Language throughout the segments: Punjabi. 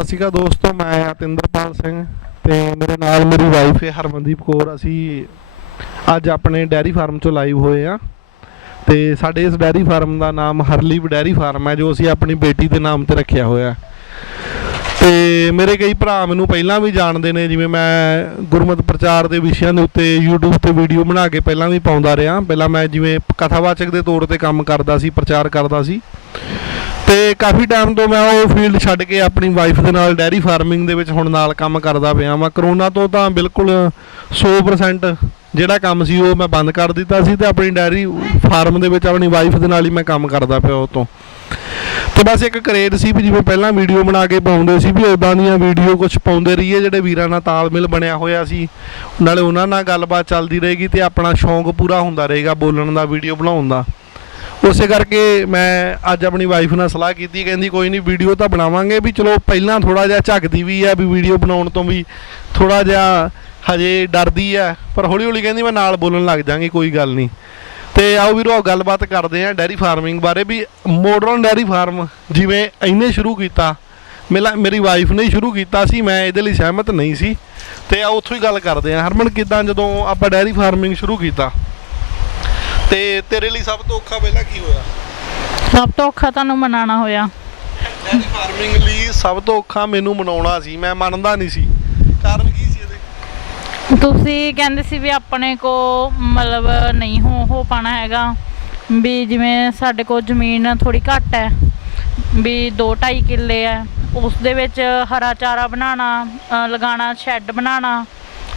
ਸਤਿ ਸ਼੍ਰੀ ਅਕਾਲ ਦੋਸਤੋ, ਮੈਂ ਅਤਿੰਦਰਪਾਲ ਸਿੰਘ ਤੇ ਮੇਰੇ ਨਾਲ ਮੇਰੀ ਵਾਈਫ ਹੈ ਹਰਮਨਦੀਪ ਕੌਰ। ਅਸੀਂ ਅੱਜ ਆਪਣੇ ਡੈਰੀ ਫਾਰਮ 'ਚੋਂ ਲਾਈਵ ਹੋਏ ਆ ਤੇ ਸਾਡੇ ਇਸ ਡੈਰੀ ਫਾਰਮ ਦਾ ਨਾਮ ਹਰਲੀਵ ਡੈਰੀ ਫਾਰਮ ਹੈ, ਜੋ ਅਸੀਂ ਆਪਣੀ ਬੇਟੀ ਦੇ ਨਾਮ ਤੇ ਰੱਖਿਆ ਹੋਇਆ। ਤੇ ਮੇਰੇ ਕਈ ਭਰਾ ਮੈਨੂੰ ਪਹਿਲਾਂ ਵੀ ਜਾਣਦੇ ਨੇ, ਜਿਵੇਂ ਮੈਂ ਗੁਰਮਤਿ ਪ੍ਰਚਾਰ ਦੇ ਵਿਸ਼ਿਆਂ ਦੇ ਉੱਤੇ YouTube ਤੇ ਵੀਡੀਓ ਬਣਾ ਕੇ ਪਹਿਲਾਂ ਵੀ ਪਾਉਂਦਾ ਰਿਹਾ। ਪਹਿਲਾਂ ਮੈਂ ਜਿਵੇਂ ਕਥਾਵਾਚਕ ਦੇ ਤੌਰ ਤੇ ਕੰਮ ਕਰਦਾ ਸੀ, ਪ੍ਰਚਾਰ ਕਰਦਾ ਸੀ ਤੇ ਕਾਫੀ ਟਾਈਮ ਤੋਂ ਮੈਂ ਉਹ ਫੀਲਡ ਛੱਡ ਕੇ ਆਪਣੀ ਵਾਈਫ ਦੇ ਨਾਲ ਡੈਰੀ ਫਾਰਮਿੰਗ ਦੇ ਵਿੱਚ ਹੁਣ ਨਾਲ ਕੰਮ ਕਰਦਾ ਪਿਆ ਵਾਂ। ਕਰੋਨਾ ਤੋਂ ਤਾਂ ਬਿਲਕੁਲ 100% ਜਿਹੜਾ ਕੰਮ ਸੀ ਉਹ ਮੈਂ ਬੰਦ ਕਰ ਦਿੱਤਾ ਸੀ ਤੇ ਆਪਣੀ ਡੈਰੀ ਫਾਰਮ ਦੇ ਵਿੱਚ ਆਪਣੀ ਵਾਈਫ ਦੇ ਨਾਲ ਹੀ ਮੈਂ ਕੰਮ ਕਰਦਾ ਪਿਆ ਉਹ ਤੋਂ। ਤੇ ਬਸ ਇੱਕ ਕਰੇਜ਼ ਸੀ ਵੀ ਜਿਵੇਂ ਪਹਿਲਾਂ ਵੀਡੀਓ ਬਣਾ ਕੇ ਪਾਉਂਦੇ ਸੀ ਵੀ ਉੱਦਾਂ ਦੀਆਂ ਵੀਡੀਓ ਕੁਛ ਪਾਉਂਦੇ ਰਹੀਏ, ਜਿਹੜੇ ਵੀਰਾਂ ਨਾਲ ਤਾਲਮੇਲ ਬਣਿਆ ਹੋਇਆ ਸੀ, ਨਾਲੇ ਉਹਨਾਂ ਨਾਲ ਗੱਲਬਾਤ ਚੱਲਦੀ ਰਹੇਗੀ ਤੇ ਆਪਣਾ ਸ਼ੌਂਕ ਪੂਰਾ ਹੁੰਦਾ ਰਹੇਗਾ ਬੋਲਣ ਦਾ, ਵੀਡੀਓ ਬਣਾਉਣ ਦਾ। ਉਸੇ ਕਰਕੇ ਮੈਂ ਅੱਜ ਆਪਣੀ ਵਾਈਫ ਨਾਲ ਸਲਾਹ ਕੀਤੀ, ਕਹਿੰਦੀ ਕੋਈ ਨਹੀਂ ਵੀਡੀਓ ਤਾਂ ਬਣਾਵਾਂਗੇ, ਵੀ ਚਲੋ ਪਹਿਲਾਂ ਥੋੜ੍ਹਾ ਜਿਹਾ ਝੱਕਦੀ ਵੀ ਆ ਵੀ ਵੀਡੀਓ ਬਣਾਉਣ ਤੋਂ ਵੀ ਥੋੜ੍ਹਾ ਜਿਹਾ ਹਜੇ ਡਰਦੀ ਆ, ਪਰ ਹੌਲੀ ਹੌਲੀ ਕਹਿੰਦੀ ਮੈਂ ਨਾਲ ਬੋਲਣ ਲੱਗ ਜਾਂਗੀ, ਕੋਈ ਗੱਲ ਨਹੀਂ। ਤੇ ਆਓ ਵੀਰੋ ਗੱਲਬਾਤ ਕਰਦੇ ਆ ਡੈਰੀ ਫਾਰਮਿੰਗ ਬਾਰੇ, ਵੀ ਮੋਡਰਨ ਡੈਰੀ ਫਾਰਮ ਜਿਵੇਂ ਇਹਨੇ ਸ਼ੁਰੂ ਕੀਤਾ, ਮੇਰੀ ਵਾਈਫ ਨੇ ਸ਼ੁਰੂ ਕੀਤਾ ਸੀ, ਮੈਂ ਇਹਦੇ ਲਈ ਸਹਿਮਤ ਨਹੀਂ ਸੀ। ਤੇ ਆਓ ਉੱਥੋਂ ਹੀ ਗੱਲ ਕਰਦੇ ਆ। ਹਰਮਨ, ਕਿੱਦਾਂ ਜਦੋਂ ਆਪਾਂ ਡੈਰੀ ਫਾਰਮਿੰਗ ਸ਼ੁਰੂ ਕੀਤਾ ਤੇ ਤੇਰੇ ਲਈ ਸਭ ਤੋਂ ਔਖਾ ਪਹਿਲਾਂ ਕੀ ਹੋਇਆ? ਸਭ ਤੋਂ ਔਖਾ ਤੁਹਾਨੂੰ ਮਨਾਉਣਾ ਹੋਇਆ। ਡੈਰੀ ਫਾਰਮਿੰਗ ਲਈ ਸਭ ਤੋਂ ਔਖਾ ਮੈਨੂੰ ਮਨਾਉਣਾ ਸੀ, ਮੈਂ ਮੰਨਦਾ ਨਹੀਂ ਸੀ। ਕਾਰਨ ਕੀ ਸੀ ਇਹਦੇ? ਤੁਸੀਂ ਕਹਿੰਦੇ ਸੀ ਵੀ ਆਪਣੇ ਕੋ ਮਤਲਬ ਨਹੀਂ ਹੋ ਪਾਣਾ ਹੈਗਾ, ਵੀ ਜਿਵੇਂ ਸਾਡੇ ਕੋਲ ਜ਼ਮੀਨ ਥੋੜੀ ਘੱਟ ਹੈ, ਵੀ 2-2.5 ਕਿੱਲੇ ਹੈ, ਉਸ ਦੇ ਵਿੱਚ ਹਰਾ ਚਾਰਾ ਬਣਾਉਣਾ, ਲਗਾਉਣਾ, ਸ਼ੈੱਡ ਬਣਾਉਣਾ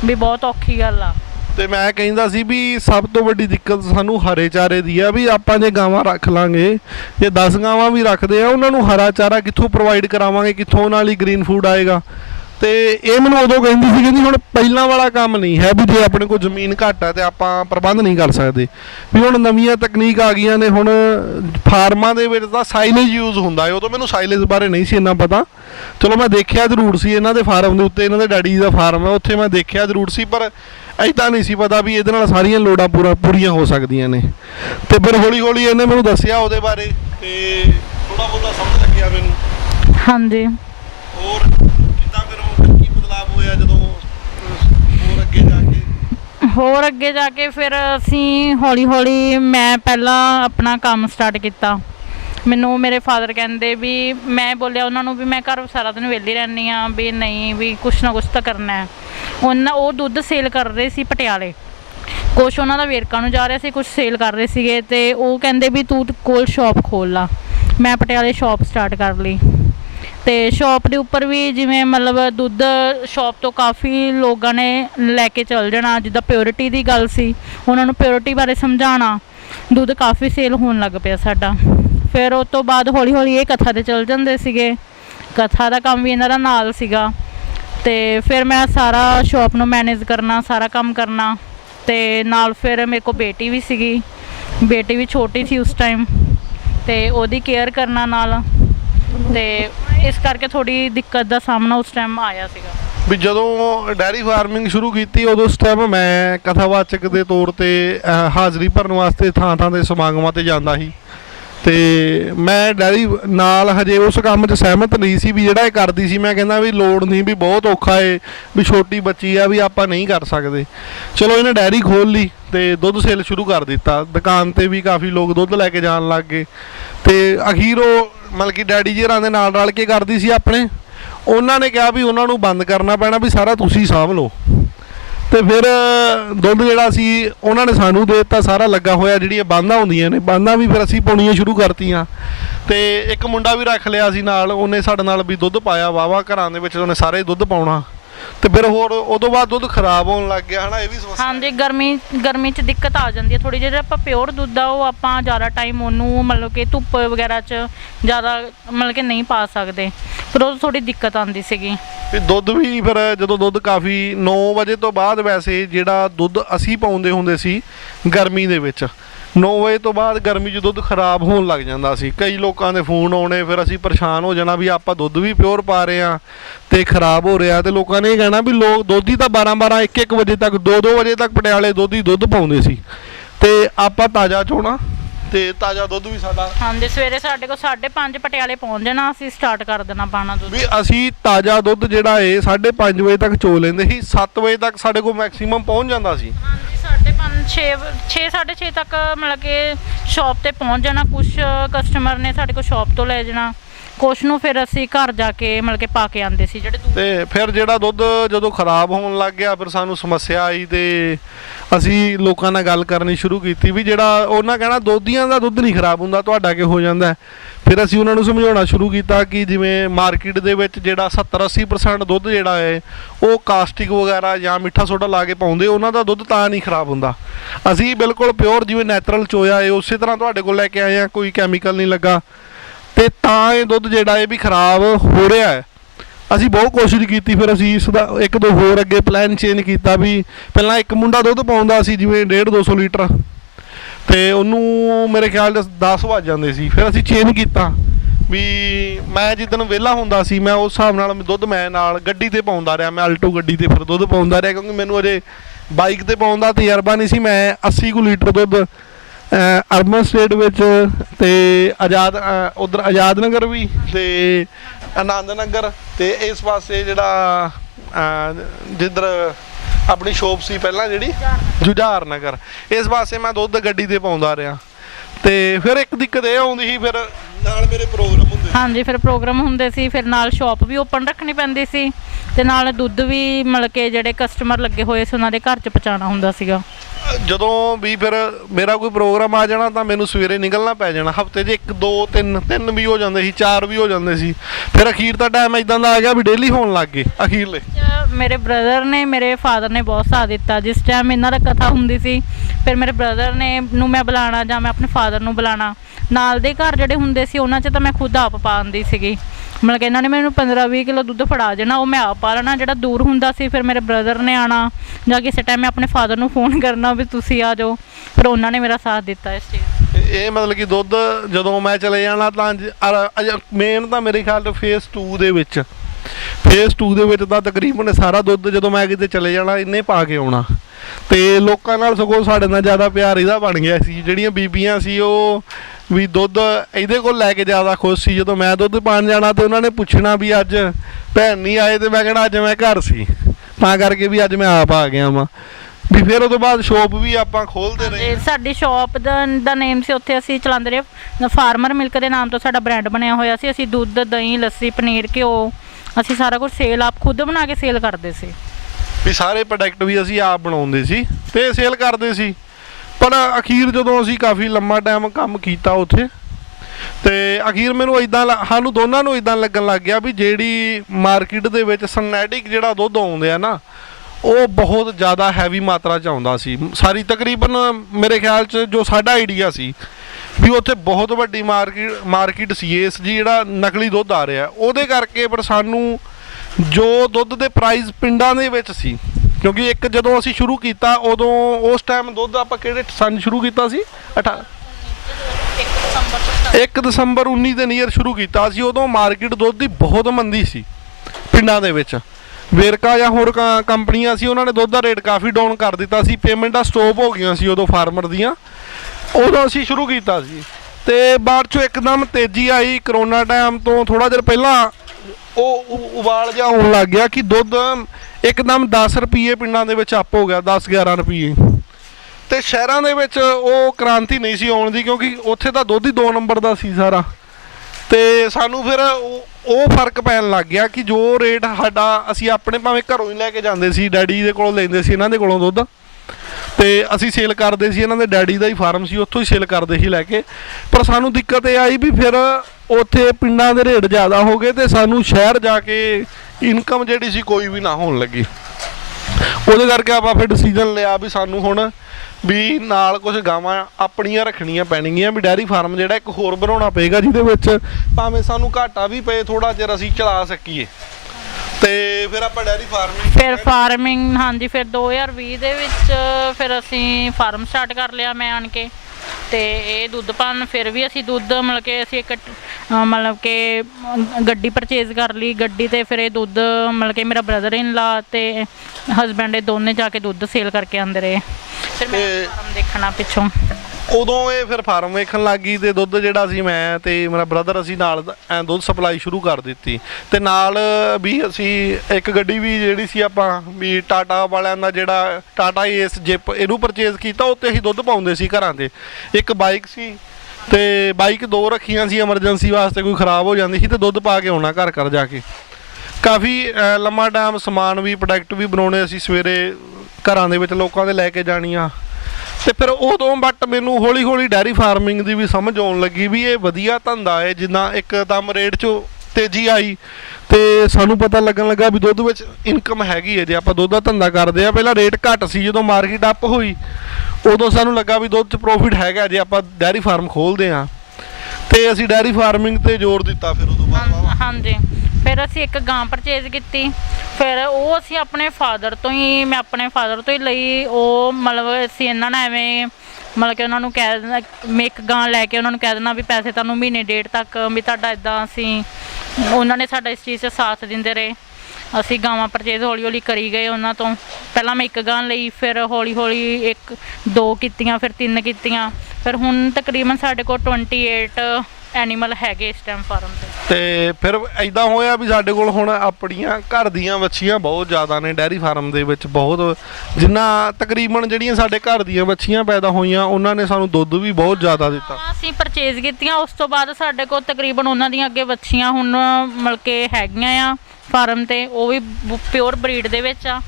ਵੀ ਬਹੁਤ ਔਖੀ ਗੱਲ ਆ। ਤੇ ਮੈਂ ਕਹਿੰਦਾ ਸੀ ਵੀ ਸਭ ਤੋਂ ਵੱਡੀ ਦਿੱਕਤ ਸਾਨੂੰ ਹਰੇ ਚਾਰੇ ਦੀ ਆ, ਵੀ ਆਪਾਂ ਜੇ ਗਾਵਾਂ ਰੱਖ ਲਾਂਗੇ, ਜੇ 10 ਗਾਵਾਂ ਵੀ ਰੱਖਦੇ ਆ, ਉਹਨਾਂ ਨੂੰ ਹਰਾ ਚਾਰਾ ਕਿੱਥੋਂ ਪ੍ਰੋਵਾਈਡ ਕਰਾਵਾਂਗੇ, ਕਿੱਥੋਂ ਉਹਨਾਂ ਲਈ ਗ੍ਰੀਨ ਫੂਡ ਆਏਗਾ। ਤੇ ਇਹ ਮੈਨੂੰ ਉਦੋਂ ਕਹਿੰਦੀ ਸੀ, ਕਹਿੰਦੀ ਹੁਣ ਪਹਿਲਾਂ ਵਾਲਾ ਕੰਮ ਨਹੀਂ ਹੈ ਵੀ ਜੇ ਆਪਣੇ ਕੋਲ ਜ਼ਮੀਨ ਘੱਟ ਹੈ ਤੇ ਆਪਾਂ ਪ੍ਰਬੰਧ ਨਹੀਂ ਕਰ ਸਕਦੇ, ਵੀ ਹੁਣ ਨਵੀਆਂ ਤਕਨੀਕ ਆ ਗਈਆਂ ਨੇ। ਹੁਣ ਫਾਰਮਾਂ ਦੇ ਵਿੱਚ ਤਾਂ ਸਾਈਲੇਜ ਯੂਜ਼ ਹੁੰਦਾ ਹੈ, ਉਦੋਂ ਮੈਨੂੰ ਸਾਈਲੇਜ ਬਾਰੇ ਨਹੀਂ ਸੀ ਇੰਨਾ ਪਤਾ। ਚਲੋ ਮੈਂ ਦੇਖਿਆ ਜ਼ਰੂਰ ਸੀ ਇਹਨਾਂ ਦੇ ਫਾਰਮ ਦੇ ਉੱਤੇ, ਇਹਨਾਂ ਦੇ ਡੈਡੀ ਦਾ ਫਾਰਮ ਹੈ, ਉੱਥੇ ਮੈਂ ਦੇਖਿਆ ਜ਼ਰੂਰ ਸੀ, ਪਰ ਇੱਦਾਂ ਨਹੀਂ ਸੀ ਪਤਾ ਵੀ ਇਹਦੇ ਨਾਲ ਸਾਰੀਆਂ ਲੋੜਾਂ ਪੂਰੀਆਂ ਹੋ ਸਕਦੀਆਂ ਨੇ। ਤੇ ਫਿਰ ਹੌਲੀ ਹੌਲੀ ਇਹਨੇ ਮੈਨੂੰ ਦੱਸਿਆ ਉਹਦੇ ਬਾਰੇ ਤੇ ਥੋੜਾ ਬਹੁਤਾ ਸਮਝ ਲੱਗਿਆ ਮੈਨੂੰ। ਹਾਂਜੀ। ਹੋਰ ਕਿੱਦਾਂ ਫਿਰ ਕੀ ਬਦਲਾਅ ਹੋਇਆ ਜਦੋਂ ਹੋਰ ਅੱਗੇ ਜਾ ਕੇ ਫਿਰ ਅਸੀਂ ਹੌਲੀ ਹੌਲੀ, ਮੈਂ ਪਹਿਲਾਂ ਆਪਣਾ ਕੰਮ ਸਟਾਰਟ ਕੀਤਾ। ਮੈਨੂੰ ਮੇਰੇ ਫਾਦਰ ਕਹਿੰਦੇ ਵੀ, ਮੈਂ ਬੋਲਿਆ ਉਹਨਾਂ ਨੂੰ ਵੀ ਮੈਂ ਘਰ ਸਾਰਾ ਦਿਨ ਵਿਹਲੀ ਰਹਿੰਦੀ ਹਾਂ, ਵੀ ਨਹੀਂ ਵੀ ਕੁਛ ਨਾ ਕੁਛ ਤਾਂ ਕਰਨਾ ਹੈ। ਉਹ ਦੁੱਧ ਸੇਲ ਕਰ ਰਹੇ ਸੀ ਪਟਿਆਲੇ, ਕੁਛ ਉਹਨਾਂ ਦਾ ਵੇਰਕਾ ਨੂੰ ਜਾ ਰਿਹਾ ਸੀ, ਕੁਛ ਸੇਲ ਕਰ ਰਹੇ ਸੀਗੇ, ਤੇ ਉਹ ਕਹਿੰਦੇ ਵੀ ਤੂੰ ਕੋਲ ਸ਼ੌਪ ਖੋਲ ਲਾ। ਮੈਂ ਪਟਿਆਲੇ ਸ਼ੌਪ ਸਟਾਰਟ ਕਰ ਲਈ ਤੇ ਸ਼ੌਪ ਦੇ ਉੱਪਰ ਵੀ ਜਿਵੇਂ ਮਤਲਬ ਦੁੱਧ ਸ਼ੌਪ ਤੋਂ ਕਾਫੀ ਲੋਕਾਂ ਨੇ ਲੈ ਕੇ ਚੱਲ ਜਾਣਾ, ਜਿੱਦਾਂ ਪਿਓਰਿਟੀ ਦੀ ਗੱਲ ਸੀ, ਉਹਨਾਂ ਨੂੰ ਪਿਓਰਿਟੀ ਬਾਰੇ ਸਮਝਾਉਣਾ, ਦੁੱਧ ਕਾਫੀ ਸੇਲ ਹੋਣ ਲੱਗ ਪਿਆ ਸਾਡਾ। ਫਿਰ ਉਸ ਤੋਂ ਬਾਅਦ ਹੌਲੀ ਹੌਲੀ ਇਹ ਕਥਾ 'ਤੇ ਚੱਲ ਜਾਂਦੇ ਸੀਗੇ, ਕਥਾ ਦਾ ਕੰਮ ਵੀ ਇਹਨਾਂ ਦਾ ਨਾਲ ਸੀਗਾ। ਤੇ ਫਿਰ ਮੈਂ ਸਾਰਾ ਸ਼ੌਪ ਨੂੰ ਮੈਨੇਜ ਕਰਨਾ, ਸਾਰਾ ਕੰਮ ਕਰਨਾ, ਤੇ ਨਾਲ ਫਿਰ ਮੇਰੇ ਕੋਲ ਬੇਟੀ ਵੀ ਸੀਗੀ, ਬੇਟੀ ਵੀ ਛੋਟੀ ਸੀ ਉਸ ਟਾਈਮ, ਤੇ ਉਹਦੀ ਕੇਅਰ ਕਰਨਾ ਨਾਲ, ਤੇ ਇਸ ਕਰਕੇ ਥੋੜੀ ਦਿੱਕਤ ਦਾ ਸਾਹਮਣਾ ਉਸ ਟਾਈਮ ਆਇਆ ਸੀਗਾ। ਵੀ ਜਦੋਂ ਡੈਰੀ ਫਾਰਮਿੰਗ ਸ਼ੁਰੂ ਕੀਤੀ ਉਦੋਂ ਉਸ ਟਾਈਮ ਮੈਂ ਕਥਾਵਾਚਕ ਦੇ ਤੌਰ ਤੇ ਹਾਜ਼ਰੀ ਭਰਨ ਵਾਸਤੇ ਥਾਂ ਥਾਂ ਦੇ ਸਮਾਗਮਾਂ ਤੇ ਜਾਂਦਾ ਸੀ, ਤੇ ਮੈਂ ਡੈਰੀ ਨਾਲ ਹਜੇ ਉਸ ਕੰਮ 'ਚ ਸਹਿਮਤ ਨਹੀਂ ਸੀ ਵੀ ਜਿਹੜਾ ਇਹ ਕਰਦੀ ਸੀ। ਮੈਂ ਕਹਿੰਦਾ ਵੀ ਲੋੜ ਨਹੀਂ, ਵੀ ਬਹੁਤ ਔਖਾ ਏ, ਵੀ ਛੋਟੀ ਬੱਚੀ ਆ, ਵੀ ਆਪਾਂ ਨਹੀਂ ਕਰ ਸਕਦੇ। ਚਲੋ ਇਹਨੇ ਡੈਰੀ ਖੋਲ੍ਹ ਲਈ ਤੇ ਦੁੱਧ ਸੇਲ ਸ਼ੁਰੂ ਕਰ ਦਿੱਤਾ, ਦੁਕਾਨ 'ਤੇ ਵੀ ਕਾਫੀ ਲੋਕ ਦੁੱਧ ਲੈ ਕੇ ਜਾਣ ਲੱਗ ਗਏ। ਤੇ ਅਖੀਰ ਉਹ ਮਤਲਬ ਕਿ ਡੈਡੀ ਜੀ ਹੋਰਾਂ ਦੇ ਨਾਲ ਰਲ ਕੇ ਕਰਦੀ ਸੀ ਆਪਣੇ, ਉਹਨਾਂ ਨੇ ਕਿਹਾ ਵੀ ਉਹਨਾਂ ਨੂੰ ਬੰਦ ਕਰਨਾ ਪੈਣਾ, ਵੀ ਸਾਰਾ ਤੁਸੀਂ ਸਾਂਭ ਲਓ। ਤੇ ਫਿਰ ਦੁੱਧ ਜਿਹੜਾ ਸੀ ਉਹਨਾਂ ਨੇ ਸਾਨੂੰ ਦੇ ਦਿੱਤਾ, ਸਾਰਾ ਲੱਗਾ ਹੋਇਆ। ਜਿਹੜੀਆਂ ਬਾਂਧਾਂ ਹੁੰਦੀਆਂ ਨੇ, ਬਾਂਧਾਂ ਵੀ ਫਿਰ ਅਸੀਂ ਪਾਉਣੀਆਂ ਸ਼ੁਰੂ ਕਰਤੀਆਂ, ਤੇ ਇੱਕ ਮੁੰਡਾ ਵੀ ਰੱਖ ਲਿਆ ਸੀ ਨਾਲ, ਉਹਨੇ ਸਾਡੇ ਨਾਲ ਵੀ ਦੁੱਧ ਪਾਇਆ ਵਾਹਵਾ ਘਰਾਂ ਦੇ ਵਿੱਚ, ਉਹਨੇ ਸਾਰੇ ਦੁੱਧ ਪਾਉਣਾ। ਤੇ ਫਿਰ ਹੋਰ ਉਦੋਂ ਬਾਅਦ ਦੁੱਧ ਖਰਾਬ ਹੋਣ ਲੱਗ ਗਿਆ, ਹਨਾ, ਇਹ ਵੀ ਸਮੱਸਿਆ। ਹਾਂਜੀ, ਗਰਮੀ 'ਚ ਦਿੱਕਤ ਆ ਜਾਂਦੀ ਹੈ ਥੋੜ੍ਹੀ ਜਿਹੀ। ਆਪਾਂ ਪਿਓਰ ਦੁੱਧ ਆ, ਉਹ ਆਪਾਂ ਜ਼ਿਆਦਾ ਟਾਈਮ ਉਹਨੂੰ ਮਤਲਬ ਕਿ ਧੁੱਪ ਵਗੈਰਾ 'ਚ ਜ਼ਿਆਦਾ ਮਤਲਬ ਕਿ ਨਹੀਂ ਪਾ ਸਕਦੇ, ਫਿਰ ਉਹ ਥੋੜ੍ਹੀ ਦਿੱਕਤ ਆਉਂਦੀ ਸੀਗੀ। ਤੇ ਦੁੱਧ ਵੀ ਫਿਰ ਜਦੋਂ ਦੁੱਧ ਕਾਫੀ 9 ਵਜੇ ਤੋਂ ਬਾਅਦ, ਵੈਸੇ ਜਿਹੜਾ ਦੁੱਧ ਅਸੀਂ ਪਾਉਂਦੇ ਹੁੰਦੇ ਸੀ ਗਰਮੀ ਦੇ ਵਿੱਚ, 9 ਵਜੇ ਤੋਂ ਬਾਅਦ ਗਰਮੀ 'ਚ ਦੁੱਧ ਖਰਾਬ ਹੋਣ ਲੱਗ ਜਾਂਦਾ ਸੀ। ਕਈ ਲੋਕਾਂ ਦੇ ਫੋਨ ਆਉਣੇ, ਫਿਰ ਅਸੀਂ ਪਰੇਸ਼ਾਨ ਹੋ ਜਾਣਾ ਵੀ ਆਪਾਂ ਦੁੱਧ ਵੀ ਪਿਓਰ ਪਾ ਰਹੇ ਹਾਂ ਤੇ ਖਰਾਬ ਹੋ ਰਿਹਾ। ਤੇ ਲੋਕਾਂ ਨੇ ਇਹ ਕਹਿਣਾ ਵੀ ਲੋਕ ਦੁੱਧ ਤਾਂ 12-12, 1-1 ਵਜੇ ਤੱਕ, 2-2 ਵਜੇ ਤੱਕ ਪਟਿਆਲੇ ਦੁੱਧ ਪਾਉਂਦੇ ਸੀ, ਤੇ ਆਪਾਂ ਤਾਜ਼ਾ ਚੋਣਾ ਤੇ ਤਾਜ਼ਾ ਦੁੱਧ ਵੀ ਸਾਡਾ ਹਾਂਜੀ ਸਵੇਰੇ ਸਾਡੇ ਕੋਲ 5:30 ਪਟਿਆਲੇ ਪਹੁੰਚ ਜਾਣਾ, ਅਸੀਂ ਸਟਾਰਟ ਕਰ ਦੇਣਾ ਪਾਣਾ ਦੁੱਧ। ਵੀ ਅਸੀਂ ਤਾਜ਼ਾ ਦੁੱਧ ਜਿਹੜਾ ਏ 5:30 ਵਜੇ ਤੱਕ ਚੋ ਲੈਂਦੇ ਸੀ, 7 ਵਜੇ ਤੱਕ ਸਾਡੇ ਕੋਲ ਮੈਕਸਿਮਮ ਪਹੁੰਚ ਜਾਂਦਾ ਸੀ। ਹਾਂਜੀ 5:30 6 6:30 ਤੱਕ ਮਤਲਬ ਕਿ ਸ਼ਾਪ ਤੇ ਪਹੁੰਚ ਜਾਣਾ। ਕੁਝ ਕਸਟਮਰ ਨੇ ਸਾਡੇ ਕੋਲ ਸ਼ਾਪ ਤੋਂ ਲੈ ਜਾਣਾ, ਕੁਛ ਨੂੰ ਫਿਰ ਅਸੀਂ ਘਰ ਜਾ ਕੇ ਮਤਲਬ ਕਿ ਪਾ ਕੇ ਆਉਂਦੇ ਸੀ ਜਿਹੜੇ ਤੇ ਫਿਰ ਜਿਹੜਾ ਦੁੱਧ ਜਦੋਂ ਖਰਾਬ ਹੋਣ ਲੱਗ ਗਿਆ ਫਿਰ ਸਾਨੂੰ ਸਮੱਸਿਆ ਆਈ ਤੇ ਅਸੀਂ ਲੋਕਾਂ ਨਾਲ ਗੱਲ ਕਰਨੀ ਸ਼ੁਰੂ ਕੀਤੀ ਵੀ ਜਿਹੜਾ ਉਹਨਾਂ ਕਹਿਣਾ ਦੋਧੀਆਂ ਦਾ ਦੁੱਧ ਨਹੀਂ ਖਰਾਬ ਹੁੰਦਾ, ਤੁਹਾਡਾ ਕਿ ਹੋ ਜਾਂਦਾ। ਫਿਰ ਅਸੀਂ ਉਹਨਾਂ ਨੂੰ ਸਮਝਾਉਣਾ ਸ਼ੁਰੂ ਕੀਤਾ ਕਿ ਜਿਵੇਂ ਮਾਰਕੀਟ ਦੇ ਵਿੱਚ ਜਿਹੜਾ 70-80% ਦੁੱਧ ਜਿਹੜਾ ਹੈ ਉਹ ਕਾਸਟਿਕ ਵਗੈਰਾ ਜਾਂ ਮਿੱਠਾ ਸੋਡਾ ਲਾ ਕੇ ਪਾਉਂਦੇ, ਉਹਨਾਂ ਦਾ ਦੁੱਧ ਤਾਂ ਨਹੀਂ ਖਰਾਬ ਹੁੰਦਾ। ਅਸੀਂ ਬਿਲਕੁਲ ਪਿਓਰ ਜਿਵੇਂ ਨੈਚੁਰਲ ਚੋਇਆ ਹੈ ਉਸੇ ਤਰ੍ਹਾਂ ਤੁਹਾਡੇ ਕੋਲ ਲੈ ਕੇ ਆਏ ਹਾਂ, ਕੋਈ ਕੈਮੀਕਲ ਨਹੀਂ ਲੱਗਾ ਤੇ ਤਾਂ ਇਹ ਦੁੱਧ ਜਿਹੜਾ ਇਹ ਵੀ ਖਰਾਬ ਹੋ ਰਿਹਾ ਹੈ। ਅਸੀਂ ਬਹੁਤ ਕੋਸ਼ਿਸ਼ ਕੀਤੀ, ਫਿਰ ਅਸੀਂ ਇਸ ਦਾ ਇੱਕ ਦੋ ਹੋਰ ਅੱਗੇ ਪਲਾਨ ਚੇਂਜ ਕੀਤਾ ਵੀ ਪਹਿਲਾਂ ਇੱਕ ਮੁੰਡਾ ਦੁੱਧ ਪਾਉਂਦਾ ਸੀ ਜਿਵੇਂ 150-200 ਲੀਟਰ ਤੇ ਉਹਨੂੰ ਮੇਰੇ ਖਿਆਲ 'ਚ 10 ਵੱਜ ਜਾਂਦੇ ਸੀ। ਫਿਰ ਅਸੀਂ ਚੇਂਜ ਕੀਤਾ ਵੀ ਮੈਂ ਜਿੱਦਣ ਵਿਹਲਾ ਹੁੰਦਾ ਸੀ ਮੈਂ ਉਸ ਹਿਸਾਬ ਨਾਲ ਦੁੱਧ ਮੈਂ ਨਾਲ ਗੱਡੀ ਤੇ ਪਾਉਂਦਾ ਰਿਹਾ, ਮੈਂ ਅਲਟੋ ਗੱਡੀ ਤੇ ਫਿਰ ਦੁੱਧ ਪਾਉਂਦਾ ਰਿਹਾ ਕਿਉਂਕਿ ਮੈਨੂੰ ਅਜੇ ਬਾਈਕ ਤੇ ਪਾਉਣ ਦਾ ਤਜਰਬਾ ਨਹੀਂ ਸੀ। ਮੈਂ 80 ਕੁ ਲੀਟਰ ਦੁੱਧ ਅਰਬਨ ਸਟੇਟ ਵਿੱਚ ਤੇ ਉਧਰ ਆਜ਼ਾਦ ਨਗਰ ਵੀ ਤੇ ਆਨੰਦ ਨਗਰ ਤੇ ਇਸ ਪਾਸੇ ਜਿਹੜਾ ਜਿੱਧਰ ਆਪਣੀ ਸ਼ੋਪ ਸੀ ਪਹਿਲਾਂ ਜਿਹੜੀ ਜੁਝਾਰ ਨਗਰ, ਇਸ ਪਾਸੇ ਮੈਂ ਦੁੱਧ ਗੱਡੀ ਤੇ ਪਾਉਂਦਾ ਰਿਹਾ। ਤੇ ਫਿਰ ਇੱਕ ਦਿੱਕਤ ਇਹ ਆਉਂਦੀ ਸੀ, ਫਿਰ ਨਾਲ ਮੇਰੇ ਪ੍ਰੋਗਰਾਮ ਹੁੰਦੇ ਹਾਂਜੀ ਫਿਰ ਪ੍ਰੋਗਰਾਮ ਹੁੰਦੇ ਸੀ, ਫਿਰ ਨਾਲ ਸ਼ਾਪ ਵੀ ਓਪਨ ਰੱਖਣੀ ਪੈਂਦੀ ਸੀ ਤੇ ਨਾਲ ਦੁੱਧ ਵੀ ਮਤਲਬ ਕਿ ਜਿਹੜੇ ਕਸਟਮਰ ਲੱਗੇ ਹੋਏ ਸੀ ਉਹਨਾਂ ਦੇ ਘਰ 'ਚ ਪਹੁੰਚਾਉਣਾ ਹੁੰਦਾ ਸੀਗਾ। ਜਦੋਂ ਵੀ ਫਿਰ ਮੇਰਾ ਕੋਈ ਪ੍ਰੋਗਰਾਮ ਆ ਜਾਣਾ ਤਾਂ ਮੈਨੂੰ ਸਵੇਰੇ ਨਿਕਲਣਾ ਪੈ ਜਾਣਾ। ਹਫਤੇ 'ਚ 1 2 3 ਵੀ ਹੋ ਜਾਂਦੇ ਸੀ, 4 ਵੀ ਹੋ ਜਾਂਦੇ ਸੀ। ਫਿਰ ਅਖੀਰ ਦਾ ਟਾਈਮ ਇਦਾਂ ਦਾ ਆ ਗਿਆ ਵੀ ਡੇਲੀ ਹੋਣ ਲੱਗ ਗਏ ਅਖੀਰਲੇ। ਮੇਰੇ ਬ੍ਰਦਰ ਨੇ ਮੇਰੇ ਫਾਦਰ ਨੇ ਬਹੁਤ ਸਾਥ ਦਿੱਤਾ। ਜਿਸ ਟਾਈਮ ਇਹਨਾਂ ਦਾ ਕਥਾ ਹੁੰਦੀ ਸੀ ਫਿਰ ਮੇਰੇ ਬ੍ਰਦਰ ਨੇ ਨੂੰ ਮੈਂ ਬੁਲਾਉਣਾ ਜਾਂ ਮੈਂ ਆਪਣੇ ਫਾਦਰ ਨੂੰ ਬੁਲਾਉਣਾ। ਨਾਲ ਦੇ ਘਰ ਜਿਹੜੇ ਹੁੰਦੇ ਸੀ ਉਹਨਾਂ 'ਚ ਤਾਂ ਮੈਂ ਖੁਦ ਆਪ ਪਾ ਆਉਂਦੀ ਸੀਗੀ, ਮਤਲਬ ਕਿ ਇਹਨਾਂ ਨੇ ਮੈਨੂੰ 15-20 ਕਿਲੋ ਦੁੱਧ ਫੜਾ ਜਾਣਾ, ਉਹ ਮੈਂ ਆਪ ਪਾ ਲੈਣਾ। ਜਿਹੜਾ ਦੂਰ ਹੁੰਦਾ ਸੀ ਫਿਰ ਮੇਰੇ ਬ੍ਰਦਰ ਨੇ ਆਉਣਾ ਜਾਂ ਕਿਸੇ ਟਾਈਮ ਮੈਂ ਆਪਣੇ ਫਾਦਰ ਨੂੰ ਫੋਨ ਕਰਨਾ ਵੀ ਤੁਸੀਂ ਆ ਜਾਓ, ਫਿਰ ਉਹਨਾਂ ਨੇ ਮੇਰਾ ਸਾਥ ਦਿੱਤਾ ਇਸ ਚੀਜ਼। ਇਹ ਮਤਲਬ ਕਿ ਦੁੱਧ ਜਦੋਂ ਮੈਂ ਚਲੇ ਜਾਣਾ ਤਾਂ ਮੇਨ ਤਾਂ ਮੇਰੇ ਖਿਆਲ ਫੇਸ 2 ਦੇ ਵਿੱਚ ਤਾਂ ਤਕਰੀਬਨ ਸਾਰਾ ਦੁੱਧ ਜਦੋਂ ਮੈਂ ਕਿਤੇ ਚਲੇ ਜਾਣਾ ਇੰਨੇ ਪਾ ਕੇ ਆਉਣਾ ਤੇ ਲੋਕਾਂ ਨਾਲ ਸਗੋਂ ਸਾਡੇ ਨਾਲ ਜ਼ਿਆਦਾ ਪਿਆਰ ਇਹਦਾ ਬਣ ਗਿਆ ਸੀ। ਜਿਹੜੀਆਂ ਬੀਬੀਆਂ ਸੀ ਉਹ ਵੀ ਦੁੱਧ ਇਹਦੇ ਕੋਲ ਲੈ ਕੇ ਜ਼ਿਆਦਾ ਖੁਸ਼ ਸੀ। ਜਦੋਂ ਮੈਂ ਦੁੱਧ ਪਾਣ ਜਾਣਾ ਤੇ ਉਹਨਾਂ ਨੇ ਪੁੱਛਣਾ ਵੀ ਅੱਜ ਭੈਣ ਨਹੀਂ ਆਏ ਤੇ ਮੈਂ ਕਹਿਣਾ ਅੱਜ ਮੈਂ ਘਰ ਸੀ, ਤਾਂ ਕਰਕੇ ਵੀ ਅੱਜ ਮੈਂ ਆਪ ਆ ਗਿਆ ਵਾਂ ਵੀ। ਫਿਰ ਉਹ ਤੋਂ ਬਾਅਦ ਸ਼ੋਪ ਵੀ ਆਪਾਂ ਖੋਲਦੇ ਰਹੇ। ਸਾਡੀ ਸ਼ਾਪ ਦਾ ਨੇਮ ਸੀ ਉੱਥੇ ਅਸੀਂ ਚਲਾਉਂਦੇ ਰਹੇ ਫਾਰਮਰ ਮਿਲਕ ਦੇ ਨਾਮ ਤੋਂ ਸਾਡਾ ਬ੍ਰਾਂਡ ਬਣਿਆ ਹੋਇਆ ਸੀ। ਅਸੀਂ ਦੁੱਧ ਦਹੀਂ ਲੱਸੀ ਪਨੀਰ ਘਿਓ ਅਸੀਂ ਸਾਰਾ ਕੁਝ ਸੇਲ ਆਪ ਖੁਦ ਬਣਾ ਕੇ ਸੇਲ ਕਰਦੇ ਸੀ ਵੀ ਸਾਰੇ ਪ੍ਰੋਡਕਟ ਵੀ ਅਸੀਂ ਆਪ ਬਣਾਉਂਦੇ ਸੀ ਤੇ ਸੇਲ ਕਰਦੇ ਸੀ। ਪਰ ਅਖੀਰ ਜਦੋਂ ਅਸੀਂ ਕਾਫੀ ਲੰਮਾ ਟਾਈਮ ਕੰਮ ਕੀਤਾ ਉੱਥੇ ਤੇ ਅਖੀਰ ਮੈਨੂੰ ਇਦਾਂ ਸਾਨੂੰ ਦੋਨਾਂ ਨੂੰ ਇਦਾਂ ਲੱਗਣ ਲੱਗ ਗਿਆ ਵੀ ਜਿਹੜੀ ਮਾਰਕੀਟ ਦੇ ਵਿੱਚ ਸਿੰਥੈਟਿਕ ਜਿਹੜਾ ਦੁੱਧ ਆਉਂਦੇ ਆ ਨਾ ਉਹ ਬਹੁਤ ਜ਼ਿਆਦਾ ਹੈਵੀ ਮਾਤਰਾ 'ਚ ਆਉਂਦਾ ਸੀ। ਸਾਰੀ ਤਕਰੀਬਨ ਮੇਰੇ ਖਿਆਲ 'ਚ ਜੋ ਸਾਡਾ ਆਈਡੀਆ ਸੀ ਵੀ ਉੱਥੇ ਬਹੁਤ ਵੱਡੀ ਮਾਰਕੀਟ ਸੀ ਇਸ ਜੀ ਜਿਹੜਾ ਨਕਲੀ ਦੁੱਧ ਆ ਰਿਹਾ ਉਹਦੇ ਕਰਕੇ। ਪਰ ਸਾਨੂੰ ਜੋ ਦੁੱਧ ਦੇ ਪ੍ਰਾਈਸ ਪਿੰਡਾਂ ਦੇ ਵਿੱਚ ਸੀ, ਕਿਉਂਕਿ ਇੱਕ ਜਦੋਂ ਅਸੀਂ ਸ਼ੁਰੂ ਕੀਤਾ ਉਦੋਂ ਉਸ ਟਾਈਮ ਦੁੱਧ ਆਪਾਂ ਕਿਹੜੇ ਸੰਨ ਸ਼ੁਰੂ ਕੀਤਾ ਸੀ 1 ਦਸੰਬਰ 19 ਦੇ ਨੀਅਰ ਸ਼ੁਰੂ ਕੀਤਾ ਸੀ। ਉਦੋਂ ਮਾਰਕੀਟ ਦੁੱਧ ਦੀ ਬਹੁਤ ਮੰਦੀ ਸੀ ਪਿੰਡਾਂ ਦੇ ਵਿੱਚ। ਵੇਰਕਾ ਜਾਂ ਹੋਰ ਕੰਪਨੀਆਂ ਸੀ ਉਹਨਾਂ ਨੇ ਦੁੱਧ ਦਾ ਰੇਟ ਕਾਫੀ ਡਾਊਨ ਕਰ ਦਿੱਤਾ ਸੀ, ਪੇਮੈਂਟਾਂ ਸਟੋਪ ਹੋ ਗਈਆਂ ਸੀ ਉਦੋਂ ਫਾਰਮਰ ਦੀਆਂ। ਉਦੋਂ ਅਸੀਂ ਸ਼ੁਰੂ ਕੀਤਾ ਸੀ ਤੇ ਬਾਅਦ 'ਚੋਂ ਇੱਕਦਮ ਤੇਜ਼ੀ ਆਈ ਕਰੋਨਾ ਟਾਈਮ ਤੋਂ ਥੋੜ੍ਹਾ ਚਿਰ ਪਹਿਲਾਂ। ਉਹ ਉਬਾਲ ਜਿਹਾ ਆਉਣ ਲੱਗ ਗਿਆ ਕਿ ਦੁੱਧ ਇੱਕਦਮ 10 ਰੁਪਏ ਪਿੰਡਾਂ ਦੇ ਵਿੱਚ ਅੱਪ ਹੋ ਗਿਆ, 10-11 ਰੁਪਏ। ਤੇ ਸ਼ਹਿਰਾਂ ਦੇ ਵਿੱਚ ਉਹ ਕ੍ਰਾਂਤੀ ਨਹੀਂ ਸੀ ਆਉਣ ਦੀ ਕਿਉਂਕਿ ਉੱਥੇ ਤਾਂ ਦੁੱਧ ਹੀ 2 ਨੰਬਰ ਦਾ ਸੀ ਸਾਰਾ। ਤੇ ਸਾਨੂੰ ਫਿਰ ਉਹ ਫਰਕ ਪੈਣ ਲੱਗ ਗਿਆ ਕਿ ਜੋ ਰੇਟ ਸਾਡਾ ਅਸੀਂ ਆਪਣੇ ਭਾਵੇਂ ਘਰੋਂ ਹੀ ਲੈ ਕੇ ਜਾਂਦੇ ਸੀ, ਡੈਡੀ ਦੇ ਕੋਲੋਂ ਲੈਂਦੇ ਸੀ ਇਹਨਾਂ ਦੇ ਕੋਲੋਂ ਦੁੱਧ ਤੇ ਅਸੀਂ ਸੇਲ ਕਰਦੇ ਸੀ। ਇਹਨਾਂ ਦੇ ਡੈਡੀ ਦਾ ਹੀ ਫਾਰਮ ਸੀ, ਉੱਥੋਂ ਹੀ ਸੇਲ ਕਰਦੇ ਸੀ ਲੈ ਕੇ। ਪਰ ਸਾਨੂੰ ਦਿੱਕਤ ਇਹ ਆਈ ਵੀ ਫਿਰ ਉੱਥੇ ਪਿੰਡਾਂ ਦੇ ਰੇਟ ਜ਼ਿਆਦਾ ਹੋ ਗਏ ਤੇ ਸਾਨੂੰ ਸ਼ਹਿਰ ਜਾ ਕੇ ਇਨਕਮ ਜਿਹੜੀ ਸੀ ਕੋਈ ਵੀ ਨਾ ਹੋਣ ਲੱਗੀ। ਉਹਦੇ ਕਰਕੇ ਆਪਾਂ ਫਿਰ ਡਿਸੀਜਨ ਲਿਆ ਵੀ ਸਾਨੂੰ ਹੁਣ ਵੀ ਨਾਲ ਕੁਝ ਗਾਵਾਂ ਆਪਣੀਆਂ ਰੱਖਣੀਆਂ ਪੈਣਗੀਆਂ, ਵੀ ਡੈਰੀ ਫਾਰਮ ਜਿਹੜਾ ਇੱਕ ਹੋਰ ਬਣਾਉਣਾ ਪਏਗਾ ਜਿਹਦੇ ਵਿੱਚ ਭਾਵੇਂ ਸਾਨੂੰ ਘਾਟਾ ਵੀ ਪਏ ਥੋੜ੍ਹਾ ਚਿਰ ਅਸੀਂ ਚਲਾ ਸਕੀਏ। ਤੇ ਫਿਰ ਆਪਾਂ ਡੈਰੀ ਫਾਰਮਿੰਗ ਹਾਂਜੀ ਫਿਰ 2020 ਦੇ ਵਿੱਚ ਫਿਰ ਅਸੀਂ ਫਾਰਮ ਸਟਾਰਟ ਕਰ ਲਿਆ ਮੈਂ ਆਣ ਕੇ। ਤੇ ਇਹ ਦੁੱਧ ਪਾਣ ਫਿਰ ਵੀ ਅਸੀਂ ਦੁੱਧ ਮਤਲਬ ਕਿ ਅਸੀਂ ਇੱਕ ਮਤਲਬ ਕਿ ਗੱਡੀ ਪਰਚੇਜ਼ ਕਰ ਲਈ। ਗੱਡੀ ਤੇ ਫਿਰ ਇਹ ਦੁੱਧ ਮਤਲਬ ਕਿ ਮੇਰਾ ਬ੍ਰਦਰ ਇਨ ਲਾ ਤੇ ਹਸਬੈਂਡ ਇਹ ਦੋਨੇ ਜਾ ਕੇ ਦੁੱਧ ਸੇਲ ਕਰਕੇ ਆਉਂਦੇ ਰਹੇ। ਫਿਰ ਮੈਂ ਫਾਰਮ ਦੇਖਣਾ ਪਿੱਛੋਂ। ਉਦੋਂ ਇਹ ਫਿਰ ਫਾਰਮ ਵੇਖਣ ਲੱਗ ਗਈ ਤੇ ਦੁੱਧ ਜਿਹੜਾ ਸੀ ਮੈਂ ਤੇ ਮੇਰਾ ਬ੍ਰਦਰ ਅਸੀਂ ਨਾਲ ਐ ਦੁੱਧ ਸਪਲਾਈ ਸ਼ੁਰੂ ਕਰ ਦਿੱਤੀ ਤੇ ਨਾਲ ਵੀ ਅਸੀਂ ਇੱਕ ਗੱਡੀ ਵੀ ਜਿਹੜੀ ਸੀ ਆਪਾਂ ਵੀ ਟਾਟਾ ਵਾਲਿਆਂ ਦਾ ਜਿਹੜਾ ਟਾਟਾ ਏਸ ਜਿਪ ਇਹਨੂੰ ਪਰਚੇਜ਼ ਕੀਤਾ ਉੱਤੇ ਅਸੀਂ ਦੁੱਧ ਪਾਉਂਦੇ ਸੀ ਘਰਾਂ ਦੇ। ਇੱਕ ਬਾਈਕ ਸੀ ਤੇ ਬਾਈਕ 2 ਰੱਖੀਆਂ ਸੀ ਐਮਰਜੈਂਸੀ ਵਾਸਤੇ, ਕੋਈ ਖਰਾਬ ਹੋ ਜਾਂਦੀ ਸੀ ਤੇ ਦੁੱਧ ਪਾ ਕੇ ਆਉਣਾ ਘਰ ਘਰ ਜਾ ਕੇ। ਕਾਫੀ ਲੰਮਾ ਟਾਈਮ ਸਮਾਨ ਵੀ ਪ੍ਰੋਡਕਟ ਵੀ ਬਣਾਉਣੇ ਅਸੀਂ, ਸਵੇਰੇ ਘਰਾਂ ਦੇ ਵਿੱਚ ਲੋਕਾਂ ਦੇ ਲੈ ਕੇ ਜਾਣੀਆਂ। ਤੇ ਫਿਰ ਉਦੋਂ ਬਟ ਮੈਨੂੰ ਹੌਲੀ ਹੌਲੀ ਡੈਰੀ ਫਾਰਮਿੰਗ ਦੀ ਵੀ ਸਮਝ ਆਉਣ ਲੱਗੀ ਵੀ ਇਹ ਵਧੀਆ ਧੰਦਾ ਹੈ। ਜਿੱਦਾਂ ਇੱਕਦਮ ਰੇਟ 'ਚ ਤੇਜ਼ੀ ਆਈ ਤੇ ਸਾਨੂੰ ਪਤਾ ਲੱਗਣ ਲੱਗਾ ਵੀ ਦੁੱਧ ਵਿੱਚ ਇਨਕਮ ਹੈਗੀ ਹੈ ਜੇ ਆਪਾਂ ਦੁੱਧ ਦਾ ਧੰਦਾ ਕਰਦੇ ਆ। ਪਹਿਲਾਂ ਰੇਟ ਘੱਟ ਸੀ, ਜਦੋਂ ਮਾਰਕੀਟ ਅਪ ਹੋਈ ਉਦੋਂ ਸਾਨੂੰ ਲੱਗਾ ਵੀ ਦੁੱਧ 'ਚ ਪ੍ਰੋਫਿਟ ਹੈਗਾ ਜੇ ਆਪਾਂ ਡੈਰੀ ਫਾਰਮ ਖੋਲ੍ਹਦੇ ਹਾਂ ਤੇ ਅਸੀਂ ਡੈਰੀ ਫਾਰਮਿੰਗ ਤੇ ਜ਼ੋਰ ਦਿੱਤਾ। ਫਿਰ ਉਦੋਂ ਬਾਅਦ ਹਾਂਜੀ, ਫਿਰ ਅਸੀਂ ਇੱਕ ਗਾਂ ਪਰਚੇਜ਼ ਕੀਤੀ। ਫਿਰ ਉਹ ਅਸੀਂ ਆਪਣੇ ਫਾਦਰ ਤੋਂ ਹੀ, ਮੈਂ ਆਪਣੇ ਫਾਦਰ ਤੋਂ ਹੀ ਲਈ। ਉਹ ਮਤਲਬ ਅਸੀਂ ਇਹਨਾਂ ਨਾਲ ਐਵੇਂ ਮਤਲਬ ਕਿ ਉਹਨਾਂ ਨੂੰ ਕਹਿ ਦੇਣਾ, ਮੈਂ ਇੱਕ ਗਾਂ ਲੈ ਕੇ ਉਹਨਾਂ ਨੂੰ ਕਹਿ ਦੇਣਾ ਵੀ ਪੈਸੇ ਤੁਹਾਨੂੰ ਮਹੀਨੇ ਡੇਢ ਤੱਕ ਵੀ ਤੁਹਾਡਾ ਇੱਦਾਂ। ਅਸੀਂ ਉਹਨਾਂ ਨੇ ਸਾਡਾ ਇਸ ਚੀਜ਼ 'ਚ ਸਾਥ ਦਿੰਦੇ ਰਹੇ। ਅਸੀਂ ਗਾਵਾਂ ਪਰਚੇਜ਼ ਹੌਲੀ ਹੌਲੀ ਕਰੀ ਗਏ ਉਹਨਾਂ ਤੋਂ। ਪਹਿਲਾਂ ਮੈਂ ਇੱਕ ਗਾਂ ਲਈ, ਫਿਰ ਹੌਲੀ ਹੌਲੀ 1-2 ਕੀਤੀਆਂ, ਫਿਰ 3 ਕੀਤੀਆਂ, ਫਿਰ ਹੁਣ ਤਕਰੀਬਨ ਸਾਡੇ ਕੋਲ 28 ਐਨੀਮਲ ਹੈਗੇ ਇਸ ਟਾਈਮ ਫਾਰਮ ਤੇ ਫਿਰ ਐਦਾਂ ਹੋਇਆ ਵੀ ਸਾਡੇ ਕੋਲ ਹੁਣ ਆਪਣੀਆਂ ਘਰ ਦੀਆਂ ਵੱਛੀਆਂ ਬਹੁਤ ਜ਼ਿਆਦਾ ਨੇ ਡੈਰੀ ਫਾਰਮ ਦੇ ਵਿੱਚ। ਬਹੁਤ ਜਿੰਨਾ ਤਕਰੀਬਨ ਜਿਹੜੀਆਂ ਸਾਡੇ ਘਰ ਦੀਆਂ ਵੱਛੀਆਂ ਪੈਦਾ ਹੋਈਆਂ ਉਹਨਾਂ ਨੇ ਸਾਨੂੰ ਦੁੱਧ ਵੀ ਬਹੁਤ ਜ਼ਿਆਦਾ ਦਿੱਤਾ। ਅਸੀਂ ਪਰਚੇਜ਼ ਕੀਤੀਆਂ, ਉਸ ਤੋਂ ਬਾਅਦ ਸਾਡੇ ਕੋਲ ਤਕਰੀਬਨ ਉਹਨਾਂ ਦੀਆਂ ਅੱਗੇ ਵੱਛੀਆਂ ਹੁਣ ਮਤਲਬ ਕਿ ਹੈਗੀਆਂ ਆ ਫਾਰਮ ਤੇ, ਉਹ ਵੀ ਪਿਓਰ ਬਰੀਡ ਦੇ ਵਿੱਚ ਆ।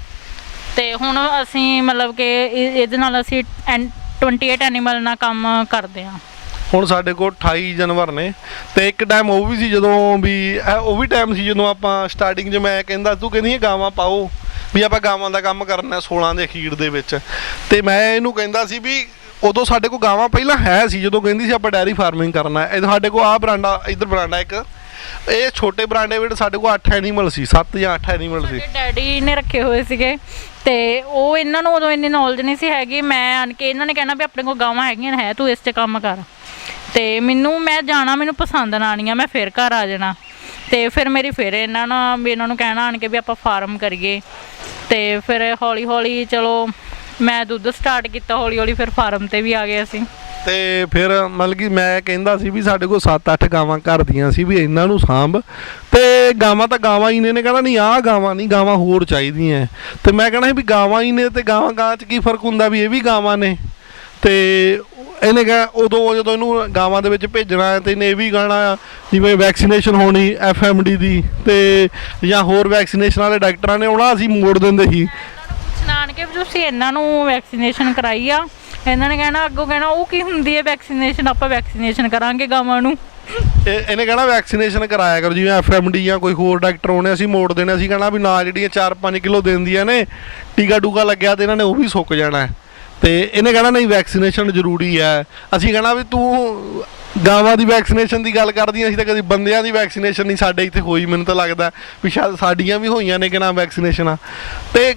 ਤੇ ਹੁਣ ਅਸੀਂ ਮਤਲਬ ਕਿ ਇਹਦੇ ਨਾਲ ਅਸੀਂ 28 ਐਨੀਮਲ ਨਾਲ ਕੰਮ ਕਰਦੇ ਹਾਂ। ਹੁਣ ਸਾਡੇ ਕੋਲ 28 ਜਾਨਵਰ ਨੇ ਤੇ ਇੱਕ ਟਾਈਮ ਉਹ ਵੀ ਸੀ ਜਦੋਂ ਵੀ ਉਹ ਵੀ ਟਾਈਮ ਸੀ ਜਦੋਂ ਆਪਾਂ ਸਟਾਰਟਿੰਗ 'ਚ ਮੈਂ ਕਹਿੰਦਾ ਤੂੰ ਕਹਿੰਦੀ ਗਾਵਾਂ ਪਾਓ ਵੀ ਆਪਾਂ ਗਾਵਾਂ ਦਾ ਕੰਮ ਕਰਨਾ 16 ਦੇ ਅਖੀਰ ਦੇ ਵਿੱਚ। ਤੇ ਮੈਂ ਇਹਨੂੰ ਕਹਿੰਦਾ ਸੀ ਵੀ ਉਦੋਂ ਸਾਡੇ ਕੋਲ ਗਾਵਾਂ ਪਹਿਲਾਂ ਹੈ ਸੀ, ਜਦੋਂ ਕਹਿੰਦੀ ਸੀ ਆਪਾਂ ਡੈਰੀ ਫਾਰਮਿੰਗ ਕਰਨਾ। ਇਹ ਸਾਡੇ ਕੋਲ ਆਹ ਬਰਾਂਡਾ, ਇੱਧਰ ਬਰਾਂਡਾ ਇੱਕ, ਇਹ ਛੋਟੇ ਬਰਾਂਡੇ ਵਿੱਚ ਸਾਡੇ ਕੋਲ 8 ਐਨੀਮਲ ਸੀ, 7 ਜਾਂ 8 ਐਨੀਮਲ ਸੀ। ਡੈਡੀ ਨੇ ਰੱਖੇ ਹੋਏ ਸੀਗੇ ਤੇ ਉਹ ਇਹਨਾਂ ਨੂੰ ਉਦੋਂ ਇੰਨੀ ਨੌਲੇਜ ਨਹੀਂ ਸੀ ਹੈਗੀ। ਮੈਂ ਆਣ ਕੇ ਇਹਨਾਂ ਨੇ ਕਹਿਣਾ ਵੀ ਆਪਣੇ ਕੋਲ ਗਾਵਾਂ ਹੈਗੀਆਂ, ਹੈ ਤੂੰ ਇਸ 'ਚ ਕੰਮ ਕਰ। ਤੇ ਮੈਂ ਜਾਣਾ, ਮੈਨੂੰ ਪਸੰਦ ਨਾ ਆਉਣੀਆਂ, ਮੈਂ ਫਿਰ ਘਰ ਆ ਜਾਣਾ। ਤੇ ਫਿਰ ਮੇਰੀ ਫਿਰ ਇਹਨਾਂ ਨੂੰ ਕਹਿਣਾ ਆਣ ਕੇ ਵੀ ਆਪਾਂ ਫਾਰਮ ਕਰੀਏ। ਤੇ ਫਿਰ ਹੌਲੀ ਹੌਲੀ ਚਲੋ ਮੈਂ ਦੁੱਧ ਸਟਾਰਟ ਕੀਤਾ, ਹੌਲੀ ਹੌਲੀ ਫਿਰ ਫਾਰਮ ਤੇ ਵੀ ਆ ਗਏ ਅਸੀਂ। ਤੇ ਫਿਰ ਮਤਲਬ ਕਿ ਮੈਂ ਕਹਿੰਦਾ ਸੀ ਵੀ ਸਾਡੇ ਕੋਲ 7-8 ਗਾਵਾਂ ਘਰ ਦੀਆਂ ਸੀ ਵੀ ਇਹਨਾਂ ਨੂੰ ਸਾਂਭ। ਤੇ ਗਾਵਾਂ ਤਾਂ ਗਾਵਾਂ ਹੀ ਨੇ ਕਹਿੰਦਾ ਨਹੀਂ ਆਹ ਗਾਵਾਂ ਨਹੀਂ, ਗਾਵਾਂ ਹੋਰ ਚਾਹੀਦੀਆਂ। ਤੇ ਮੈਂ ਕਹਿਣਾ ਸੀ ਵੀ ਗਾਵਾਂ ਹੀ ਨੇ ਤੇ ਗਾਂ 'ਚ ਕੀ ਫਰਕ ਹੁੰਦਾ ਵੀ ਇਹ ਵੀ ਗਾਵਾਂ ਨੇ। ਤੇ ਇਹਨੇ ਕਿਹਾ ਉਦੋਂ ਜਦੋਂ ਇਹਨੂੰ ਗਾਵਾਂ ਦੇ ਵਿੱਚ ਭੇਜਣਾ ਤੇ ਇਹਨੇ ਇਹ ਵੀ ਕਹਿਣਾ ਜਿਵੇਂ ਵੈਕਸੀਨੇਸ਼ਨ ਹੋਣੀ FMD ਦੀ ਤੇ ਜਾਂ ਹੋਰ ਵੈਕਸੀਨੇਸ਼ਨ ਵਾਲੇ ਡਾਕਟਰਾਂ ਨੇ ਆਉਣਾ, ਅਸੀਂ ਮੋੜ ਦਿੰਦੇ ਸੀ। ਸੁਣਾਣ ਕੇ ਤੁਸੀਂ ਇਹਨਾਂ ਨੂੰ ਵੈਕਸੀਨੇਸ਼ਨ ਕਰਾਈ ਆ, ਇਹਨਾਂ ਨੇ ਕਹਿਣਾ ਅੱਗੋਂ ਕਹਿਣਾ ਉਹ ਕੀ ਹੁੰਦੀ ਹੈ ਵੈਕਸੀਨੇਸ਼ਨ, ਆਪਾਂ ਵੈਕਸੀਨੇਸ਼ਨ ਕਰਾਂਗੇ ਗਾਵਾਂ ਨੂੰ। ਇਹਨੇ ਕਹਿਣਾ ਵੈਕਸੀਨੇਸ਼ਨ ਕਰਾਇਆ ਕਰੋ, ਜਿਵੇਂ FMD ਜਾਂ ਕੋਈ ਹੋਰ ਡਾਕਟਰ ਆਉਣੇ ਅਸੀਂ ਮੋੜ ਦੇਣੇ। ਅਸੀਂ ਕਹਿਣਾ ਵੀ ਨਾ, ਜਿਹੜੀਆਂ 4-5 ਕਿਲੋ ਦਿੰਦੀਆਂ ਨੇ ਟੀਕਾ ਟੂਕਾ ਲੱਗਿਆ ਤੇ ਇਹਨਾਂ ਨੇ ਉਹ ਵੀ ਸੁੱਕ ਜਾਣਾ। ਤੇ ਇਹਨੇ ਕਹਿਣਾ ਨਹੀਂ ਵੈਕਸੀਨੇਸ਼ਨ ਜ਼ਰੂਰੀ ਹੈ। ਅਸੀਂ ਕਹਿਣਾ ਵੀ ਤੂੰ ਗਾਵਾਂ ਦੀ ਵੈਕਸੀਨੇਸ਼ਨ ਦੀ ਗੱਲ ਕਰਦੀ, ਅਸੀਂ ਤਾਂ ਕਦੀ ਬੰਦਿਆਂ ਦੀ ਵੈਕਸੀਨੇਸ਼ਨ ਨਹੀਂ ਸਾਡੇ ਇੱਥੇ ਹੋਈ। ਮੈਨੂੰ ਤਾਂ ਲੱਗਦਾ ਵੀ ਸ਼ਾਇਦ ਸਾਡੀਆਂ ਵੀ ਹੋਈਆਂ ਨੇ ਕਿ ਨਾ ਵੈਕਸੀਨੇਸ਼ਨਾਂ। ਤੇ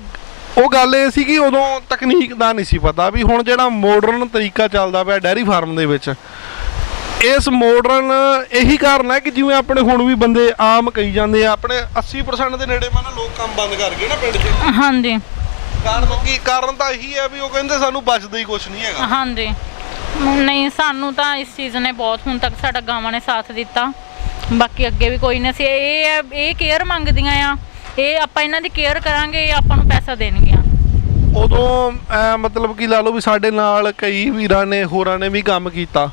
ਉਹ ਗੱਲ ਇਹ ਸੀ ਕਿ ਉਦੋਂ ਤਕਨੀਕ ਦਾ ਨਹੀਂ ਸੀ ਪਤਾ ਵੀ ਹੁਣ ਜਿਹੜਾ ਮਾਡਰਨ ਤਰੀਕਾ ਚੱਲਦਾ ਪਿਆ ਡੈਰੀ ਫਾਰਮ ਦੇ ਵਿੱਚ, ਇਸ ਮਾਡਰਨ ਇਹੀ ਕਾਰਨ ਹੈ ਕਿ ਜਿਵੇਂ ਆਪਣੇ ਹੁਣ ਵੀ ਬੰਦੇ ਆਮ ਕਹੀ ਜਾਂਦੇ ਆ, ਆਪਣੇ 80% ਦੇ ਨੇੜੇ ਮੈਂ ਲੋਕ ਕੰਮ ਬੰਦ ਕਰ ਗਏ ਨਾ ਪਿੰਡ 'ਚ। ਹਾਂਜੀ, ਕਾਰਨ ਤਾਂ ਇਹੀ ਹੈ ਵੀ ਉਹ ਕਹਿੰਦੇ ਸਾਨੂੰ ਬਚਦਾ ਹੀ ਕੁਛ ਨਹੀਂ ਹੈਗਾ। ਹਾਂਜੀ, ਨਹੀਂ ਸਾਨੂੰ ਤਾਂ ਇਸ ਚੀਜ਼ ਨੇ ਬਹੁਤ ਹੁਣ ਤੱਕ ਸਾਡਾ ਗਾਵਾਂ ਨੇ ਸਾਥ ਦਿੱਤਾ। ਬਾਕੀ ਅੱਗੇ ਵੀ ਕੋਈ ਨਹੀਂ। ਅਸੀਂ ਇਹ ਕੇਅਰ ਮੰਗਦੀਆਂ ਆ, ਇਹ ਆਪਾਂ ਇਹਨਾਂ ਦੀ ਕੇਅਰ ਕਰਾਂਗੇ, ਇਹ ਆਪਾਂ ਨੂੰ ਪੈਸਾ ਦੇਣਗੀਆਂ। ਉਦੋਂ ਮਤਲਬ ਕਿ ਲਾ ਲਓ ਵੀ ਸਾਡੇ ਨਾਲ ਕਈ ਵੀਰਾਂ ਨੇ ਹੋਰਾਂ ਨੇ ਵੀ ਕੰਮ ਕੀਤਾ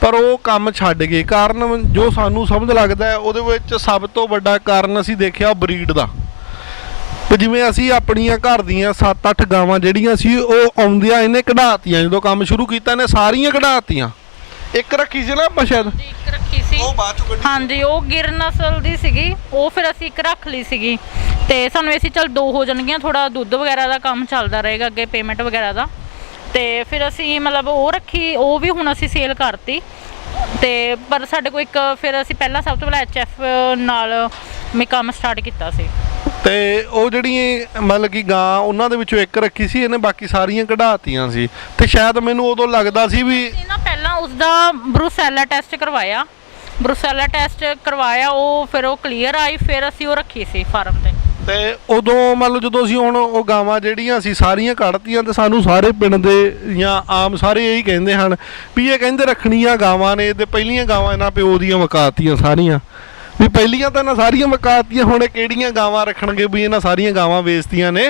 ਪਰ ਉਹ ਕੰਮ ਛੱਡ ਗਏ। ਕਾਰਨ ਜੋ ਸਾਨੂੰ ਸਮਝ ਲੱਗਦਾ ਹੈ ਉਹਦੇ ਵਿੱਚ ਸਭ ਤੋਂ ਵੱਡਾ ਕਾਰਨ ਅਸੀਂ ਦੇਖਿਆ ਬਰੀਡ ਦਾ। ਜਿਵੇਂ ਅਸੀਂ ਆਪਣੀਆਂ ਘਰ ਦੀਆਂ 7-8 ਗਾਵਾਂ ਜਿਹੜੀਆਂ ਸੀ ਉਹ ਆਉਂਦੀਆਂ ਇਹਨੇ ਕਢਾਤੀਆਂ। ਜਦੋਂ ਕੰਮ ਸ਼ੁਰੂ ਕੀਤਾ ਇਹਨੇ ਸਾਰੀਆਂ ਕਢਾਤੀਆਂ। ਇੱਕ ਰੱਖੀ ਸੀ ਨਾ ਆਪਾਂ ਸ਼ਾਇਦ, ਇੱਕ ਰੱਖੀ ਸੀ ਉਹ ਬਾਅਦ ਚੋਂ ਕੱਢੀ। ਹਾਂਜੀ, ਉਹ ਗਿਰ ਨਸਲ ਦੀ ਸੀਗੀ, ਉਹ ਫਿਰ ਅਸੀਂ ਇੱਕ ਰੱਖ ਲਈ ਸੀਗੀ। ਤੇ ਸਾਨੂੰ ਇਹ ਸੀ ਚੱਲ 2 ਹੋ ਜਾਣਗੀਆਂ, ਥੋੜਾ ਦੁੱਧ ਵਗੈਰਾ ਦਾ ਕੰਮ ਚੱਲਦਾ ਰਹੇਗਾ ਅੱਗੇ, ਪੇਮੈਂਟ ਵਗੈਰਾ ਦਾ। ਤੇ ਫਿਰ ਅਸੀਂ ਮਤਲਬ ਉਹ ਰੱਖੀ, ਉਹ ਵੀ ਹੁਣ ਅਸੀਂ ਸੇਲ ਕਰਤੀ। ਤੇ ਪਰ ਸਾਡੇ ਕੋਲ ਇੱਕ ਫਿਰ ਅਸੀਂ ਪਹਿਲਾਂ ਸਭ ਤੋਂ ਪਹਿਲਾਂ HF ਨਾਲ ਮੈਂ ਕੰਮ ਸਟਾਰਟ ਕੀਤਾ ਸੀ। ਤੇ ਉਹ ਜਿਹੜੀ ਮਤਲਬ ਕਿ ਗਾਂ ਉਹਨਾਂ ਦੇ ਵਿੱਚੋਂ ਇੱਕ ਰੱਖੀ ਸੀ, ਇਹਨੇ ਬਾਕੀ ਸਾਰੀਆਂ ਕਢਾਤੀਆਂ ਸੀ। ਤੇ ਸ਼ਾਇਦ ਮੈਨੂੰ ਉਦੋਂ ਲੱਗਦਾ ਸੀ ਵੀ ਨਾ ਪਹਿਲਾਂ ਉਸਦਾ ਬਰੂਸੈਲਾ ਟੈਸਟ ਕਰਵਾਇਆ, ਉਹ ਫਿਰ ਉਹ ਕਲੀਅਰ ਆਈ, ਫਿਰ ਅਸੀਂ ਉਹ ਰੱਖੀ ਸੀ ਫਾਰਮ ਤੇ। ਤੇ ਉਦੋਂ ਮੰਨ ਲਓ ਜਦੋਂ ਅਸੀਂ ਹੁਣ ਉਹ ਗਾਵਾਂ ਜਿਹੜੀਆਂ ਅਸੀਂ ਸਾਰੀਆਂ ਕੱਢਤੀਆਂ ਤੇ ਸਾਨੂੰ ਸਾਰੇ ਪਿੰਡ ਦੇ ਜਾਂ ਆਮ ਸਾਰੇ ਇਹੀ ਕਹਿੰਦੇ ਹਨ ਵੀ ਇਹ ਕਹਿੰਦੇ ਰੱਖਣੀਆਂ ਗਾਵਾਂ ਨੇ ਤੇ ਪਹਿਲੀਆਂ ਗਾਵਾਂ ਇਹਨਾਂ ਪਿਓ ਦੀਆਂ ਵਕਾਤੀਆਂ ਸਾਰੀਆਂ, ਵੀ ਪਹਿਲੀਆਂ ਤਾਂ ਇਹਨਾਂ ਸਾਰੀਆਂ ਵਕਾਤੀਆਂ, ਹੁਣ ਇਹ ਕਿਹੜੀਆਂ ਗਾਵਾਂ ਰੱਖਣਗੇ ਵੀ ਇਹਨਾਂ ਸਾਰੀਆਂ ਗਾਵਾਂ ਵੇਚਤੀਆਂ ਨੇ।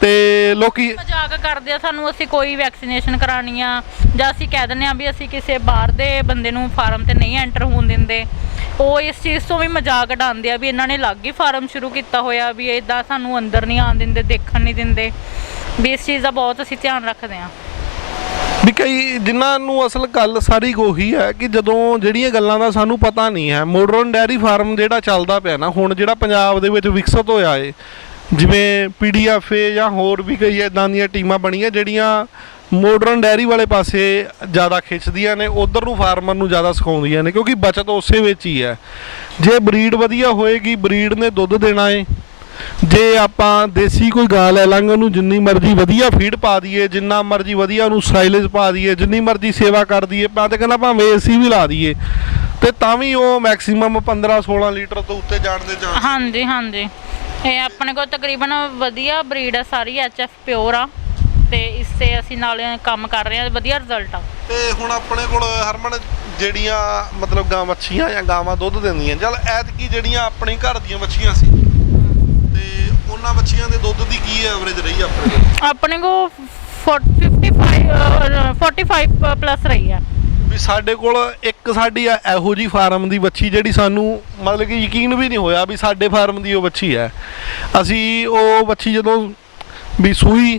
ਤੇ ਲੋਕੀ ਮਜ਼ਾਕ ਕਰਦੇ ਆ ਸਾਨੂੰ, ਅਸੀਂ ਕੋਈ ਵੈਕਸੀਨੇਸ਼ਨ ਕਰਾਉਣੀ ਆ ਜਾਂ ਅਸੀਂ ਕਹਿ ਦਿੰਦੇ ਆ ਵੀ ਅਸੀਂ ਕਿਸੇ ਬਾਹਰ ਦੇ ਬੰਦੇ ਨੂੰ ਫਾਰਮ ਤੇ ਨਹੀਂ ਐਂਟਰ ਹੋਣ ਦਿੰਦੇ, ਉਹ ਇਸ ਚੀਜ਼ ਤੋਂ ਵੀ ਮਜ਼ਾਕ ਉਡਾਉਂਦੇ ਆ ਵੀ ਇਹਨਾਂ ਨੇ ਅਲੱਗ ਹੀ ਫਾਰਮ ਸ਼ੁਰੂ ਕੀਤਾ ਹੋਇਆ ਵੀ ਇੱਦਾਂ ਸਾਨੂੰ ਅੰਦਰ ਨਹੀਂ ਆਉਣ ਦਿੰਦੇ, ਦੇਖਣ ਨਹੀਂ ਦਿੰਦੇ, ਵੀ ਇਸ ਚੀਜ਼ ਦਾ ਬਹੁਤ ਅਸੀਂ ਧਿਆਨ ਰੱਖਦੇ ਹਾਂ। ਵੀ ਕਈ ਜਿਨ੍ਹਾਂ ਨੂੰ ਅਸਲ ਗੱਲ ਸਾਰੀ ਉਹੀ ਹੈ ਕਿ ਜਦੋਂ ਜਿਹੜੀਆਂ ਗੱਲਾਂ ਦਾ ਸਾਨੂੰ ਪਤਾ ਨਹੀਂ ਹੈ, ਮਾਡਰਨ ਡੈਰੀ ਫਾਰਮ ਜਿਹੜਾ ਚੱਲਦਾ ਪਿਆ ਨਾ ਹੁਣ, ਜਿਹੜਾ ਪੰਜਾਬ ਦੇ ਵਿੱਚ ਵਿਕਸਿਤ ਹੋਇਆ ਏ, ਜਿਵੇਂ PDFA ਜਾਂ ਹੋਰ ਵੀ ਕਈ ਇੱਦਾਂ ਦੀਆਂ ਟੀਮਾਂ ਬਣੀਆਂ ਜਿਹੜੀਆਂ ਮਾਡਰਨ ਡੈਰੀ ਵਾਲੇ ਪਾਸੇ ਜ਼ਿਆਦਾ ਖਿੱਚਦੀਆਂ ਨੇ, ਉਧਰ ਨੂੰ ਫਾਰਮਰ ਨੂੰ ਜ਼ਿਆਦਾ ਸਿਖਾਉਂਦੀਆਂ ਨੇ, ਕਿਉਂਕਿ ਬਚਤ ਉਸੇ ਵਿੱਚ ਹੀ ਹੈ। ਜੇ ਬਰੀਡ ਵਧੀਆ ਹੋਏਗੀ, ਬਰੀਡ ਨੇ ਦੁੱਧ ਦੇਣਾ ਏ, ਜੇ ਆਪਾਂ ਦੇਸੀ ਕੋਈ ਗਾਂ ਲੈ ਲਾਂਗੇ ਉਹਨੂੰ ਜਿੰਨੀ ਮਰਜ਼ੀ ਵਧੀਆ ਫੀਡ ਪਾ ਦਈਏ, ਜਿੰਨਾ ਮਰਜ਼ੀ ਵਧੀਆ ਉਹਨੂੰ ਸਾਈਲੇਜ ਪਾ ਦਈਏ, ਜਿੰਨੀ ਮਰਜ਼ੀ ਸੇਵਾ ਕਰ ਦਈਏ, ਮੈਂ ਤਾਂ ਕਹਿੰਦਾ ਭਾਵੇਂ AC ਵੀ ਲਾ ਦਈਏ ਤੇ ਤਾਂ ਵੀ ਉਹ ਮੈਕਸਿਮਮ 15-16 ਲੀਟਰ ਤੋਂ ਉੱਤੇ ਜਾਣ ਦੇ ਚਾਂਸ। ਹਾਂਜੀ ਹਾਂਜੀ, ਇਹ ਆਪਣੇ ਕੋਲ ਤਕਰੀਬਨ ਵਧੀਆ ਬਰੀਡ ਆ ਸਾਰੀ, HF ਪਿਓਰ ਆ ਤੇ ਇਸ ਤੇ ਅਸੀਂ ਨਾਲ ਕੰਮ ਕਰ ਰਹੇ ਹਾਂ, ਵਧੀਆ ਰਿਜ਼ਲਟ ਆ। ਤੇ ਹੁਣ ਆਪਣੇ ਕੋਲ ਹਰਮਨ ਜਿਹੜੀਆਂ ਮਤਲਬ ਗਾਂ ਵੱਛੀਆਂ ਜਾਂ ਗਾਵਾਂ ਦੁੱਧ ਦਿੰਦੀਆਂ, ਚੱਲ ਐਤਕੀ ਜਿਹੜੀਆਂ ਆਪਣੇ ਘਰ ਦੀਆਂ ਵੱਛੀਆਂ ਸੀ ਤੇ ਉਹਨਾਂ ਵੱਛੀਆਂ ਦੇ ਦੁੱਧ ਦੀ ਕੀ ਐਵਰੇਜ ਰਹੀ ਆਪਣੇ ਕੋਲ? 45 ਪਲੱਸ ਰਹੀ ਆ। ਵੀ ਸਾਡੇ ਕੋਲ ਇੱਕ ਸਾਡੀ ਇਹੋ ਜੀ ਫਾਰਮ ਦੀ ਵੱਛੀ ਜਿਹੜੀ ਸਾਨੂੰ ਮਤਲਬ ਕਿ ਯਕੀਨ ਵੀ ਨਹੀਂ ਹੋਇਆ ਵੀ ਸਾਡੇ ਫਾਰਮ ਦੀ ਉਹ ਵੱਛੀ ਹੈ। ਅਸੀਂ ਉਹ ਵੱਛੀ ਜਦੋਂ ਵੀ ਸੂਈ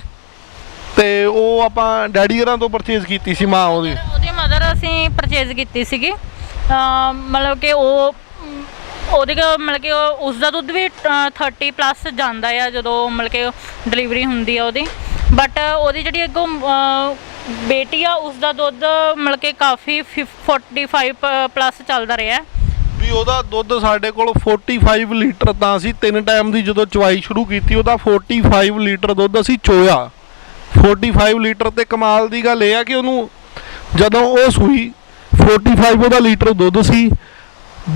ਤੇ ਉਹ ਆਪਾਂ ਡੈਡੀ ਘਰਾਂ ਤੋਂ ਪਰਚੇਜ਼ ਕੀਤੀ ਸੀ, ਮਾਂ ਉਹਦੀ ਮਦਰ ਅਸੀਂ ਪਰਚੇਜ਼ ਕੀਤੀ ਸੀਗੀ, ਮਤਲਬ ਕਿ ਉਹਦੇ ਮਤਲਬ ਕਿ ਉਸ ਦਾ ਦੁੱਧ ਵੀ 30 ਪਲੱਸ ਜਾਂਦਾ ਆ ਜਦੋਂ ਮਤਲਬ ਕਿ ਡਿਲੀਵਰੀ ਹੁੰਦੀ ਆ ਉਹਦੀ, ਬਟ ਉਹਦੀ ਜਿਹੜੀ ਅੱਗੋਂ ਬੇਟੀ ਆ ਉਸ ਦਾ ਦੁੱਧ ਮਤਲਬ ਕਿ ਕਾਫੀ 45 ਪਲੱਸ ਚੱਲਦਾ ਰਿਹਾ ਵੀ ਉਹਦਾ ਦੁੱਧ ਸਾਡੇ ਕੋਲ 45 ਲੀਟਰ ਤਾਂ ਅਸੀਂ 3 ਟਾਈਮ ਦੀ ਜਦੋਂ ਚਵਾਈ ਸ਼ੁਰੂ ਕੀਤੀ ਉਹਦਾ 45 ਲੀਟਰ ਦੁੱਧ ਅਸੀਂ ਚੋਇਆ। 45 ਲੀਟਰ ਤੇ ਕਮਾਲ ਦੀ ਗੱਲ ਇਹ ਆ ਕਿ ਉਹਨੂੰ ਜਦੋਂ ਉਹ ਸੂਈ 45 ਉਹਦਾ ਲੀਟਰ ਦੁੱਧ ਸੀ,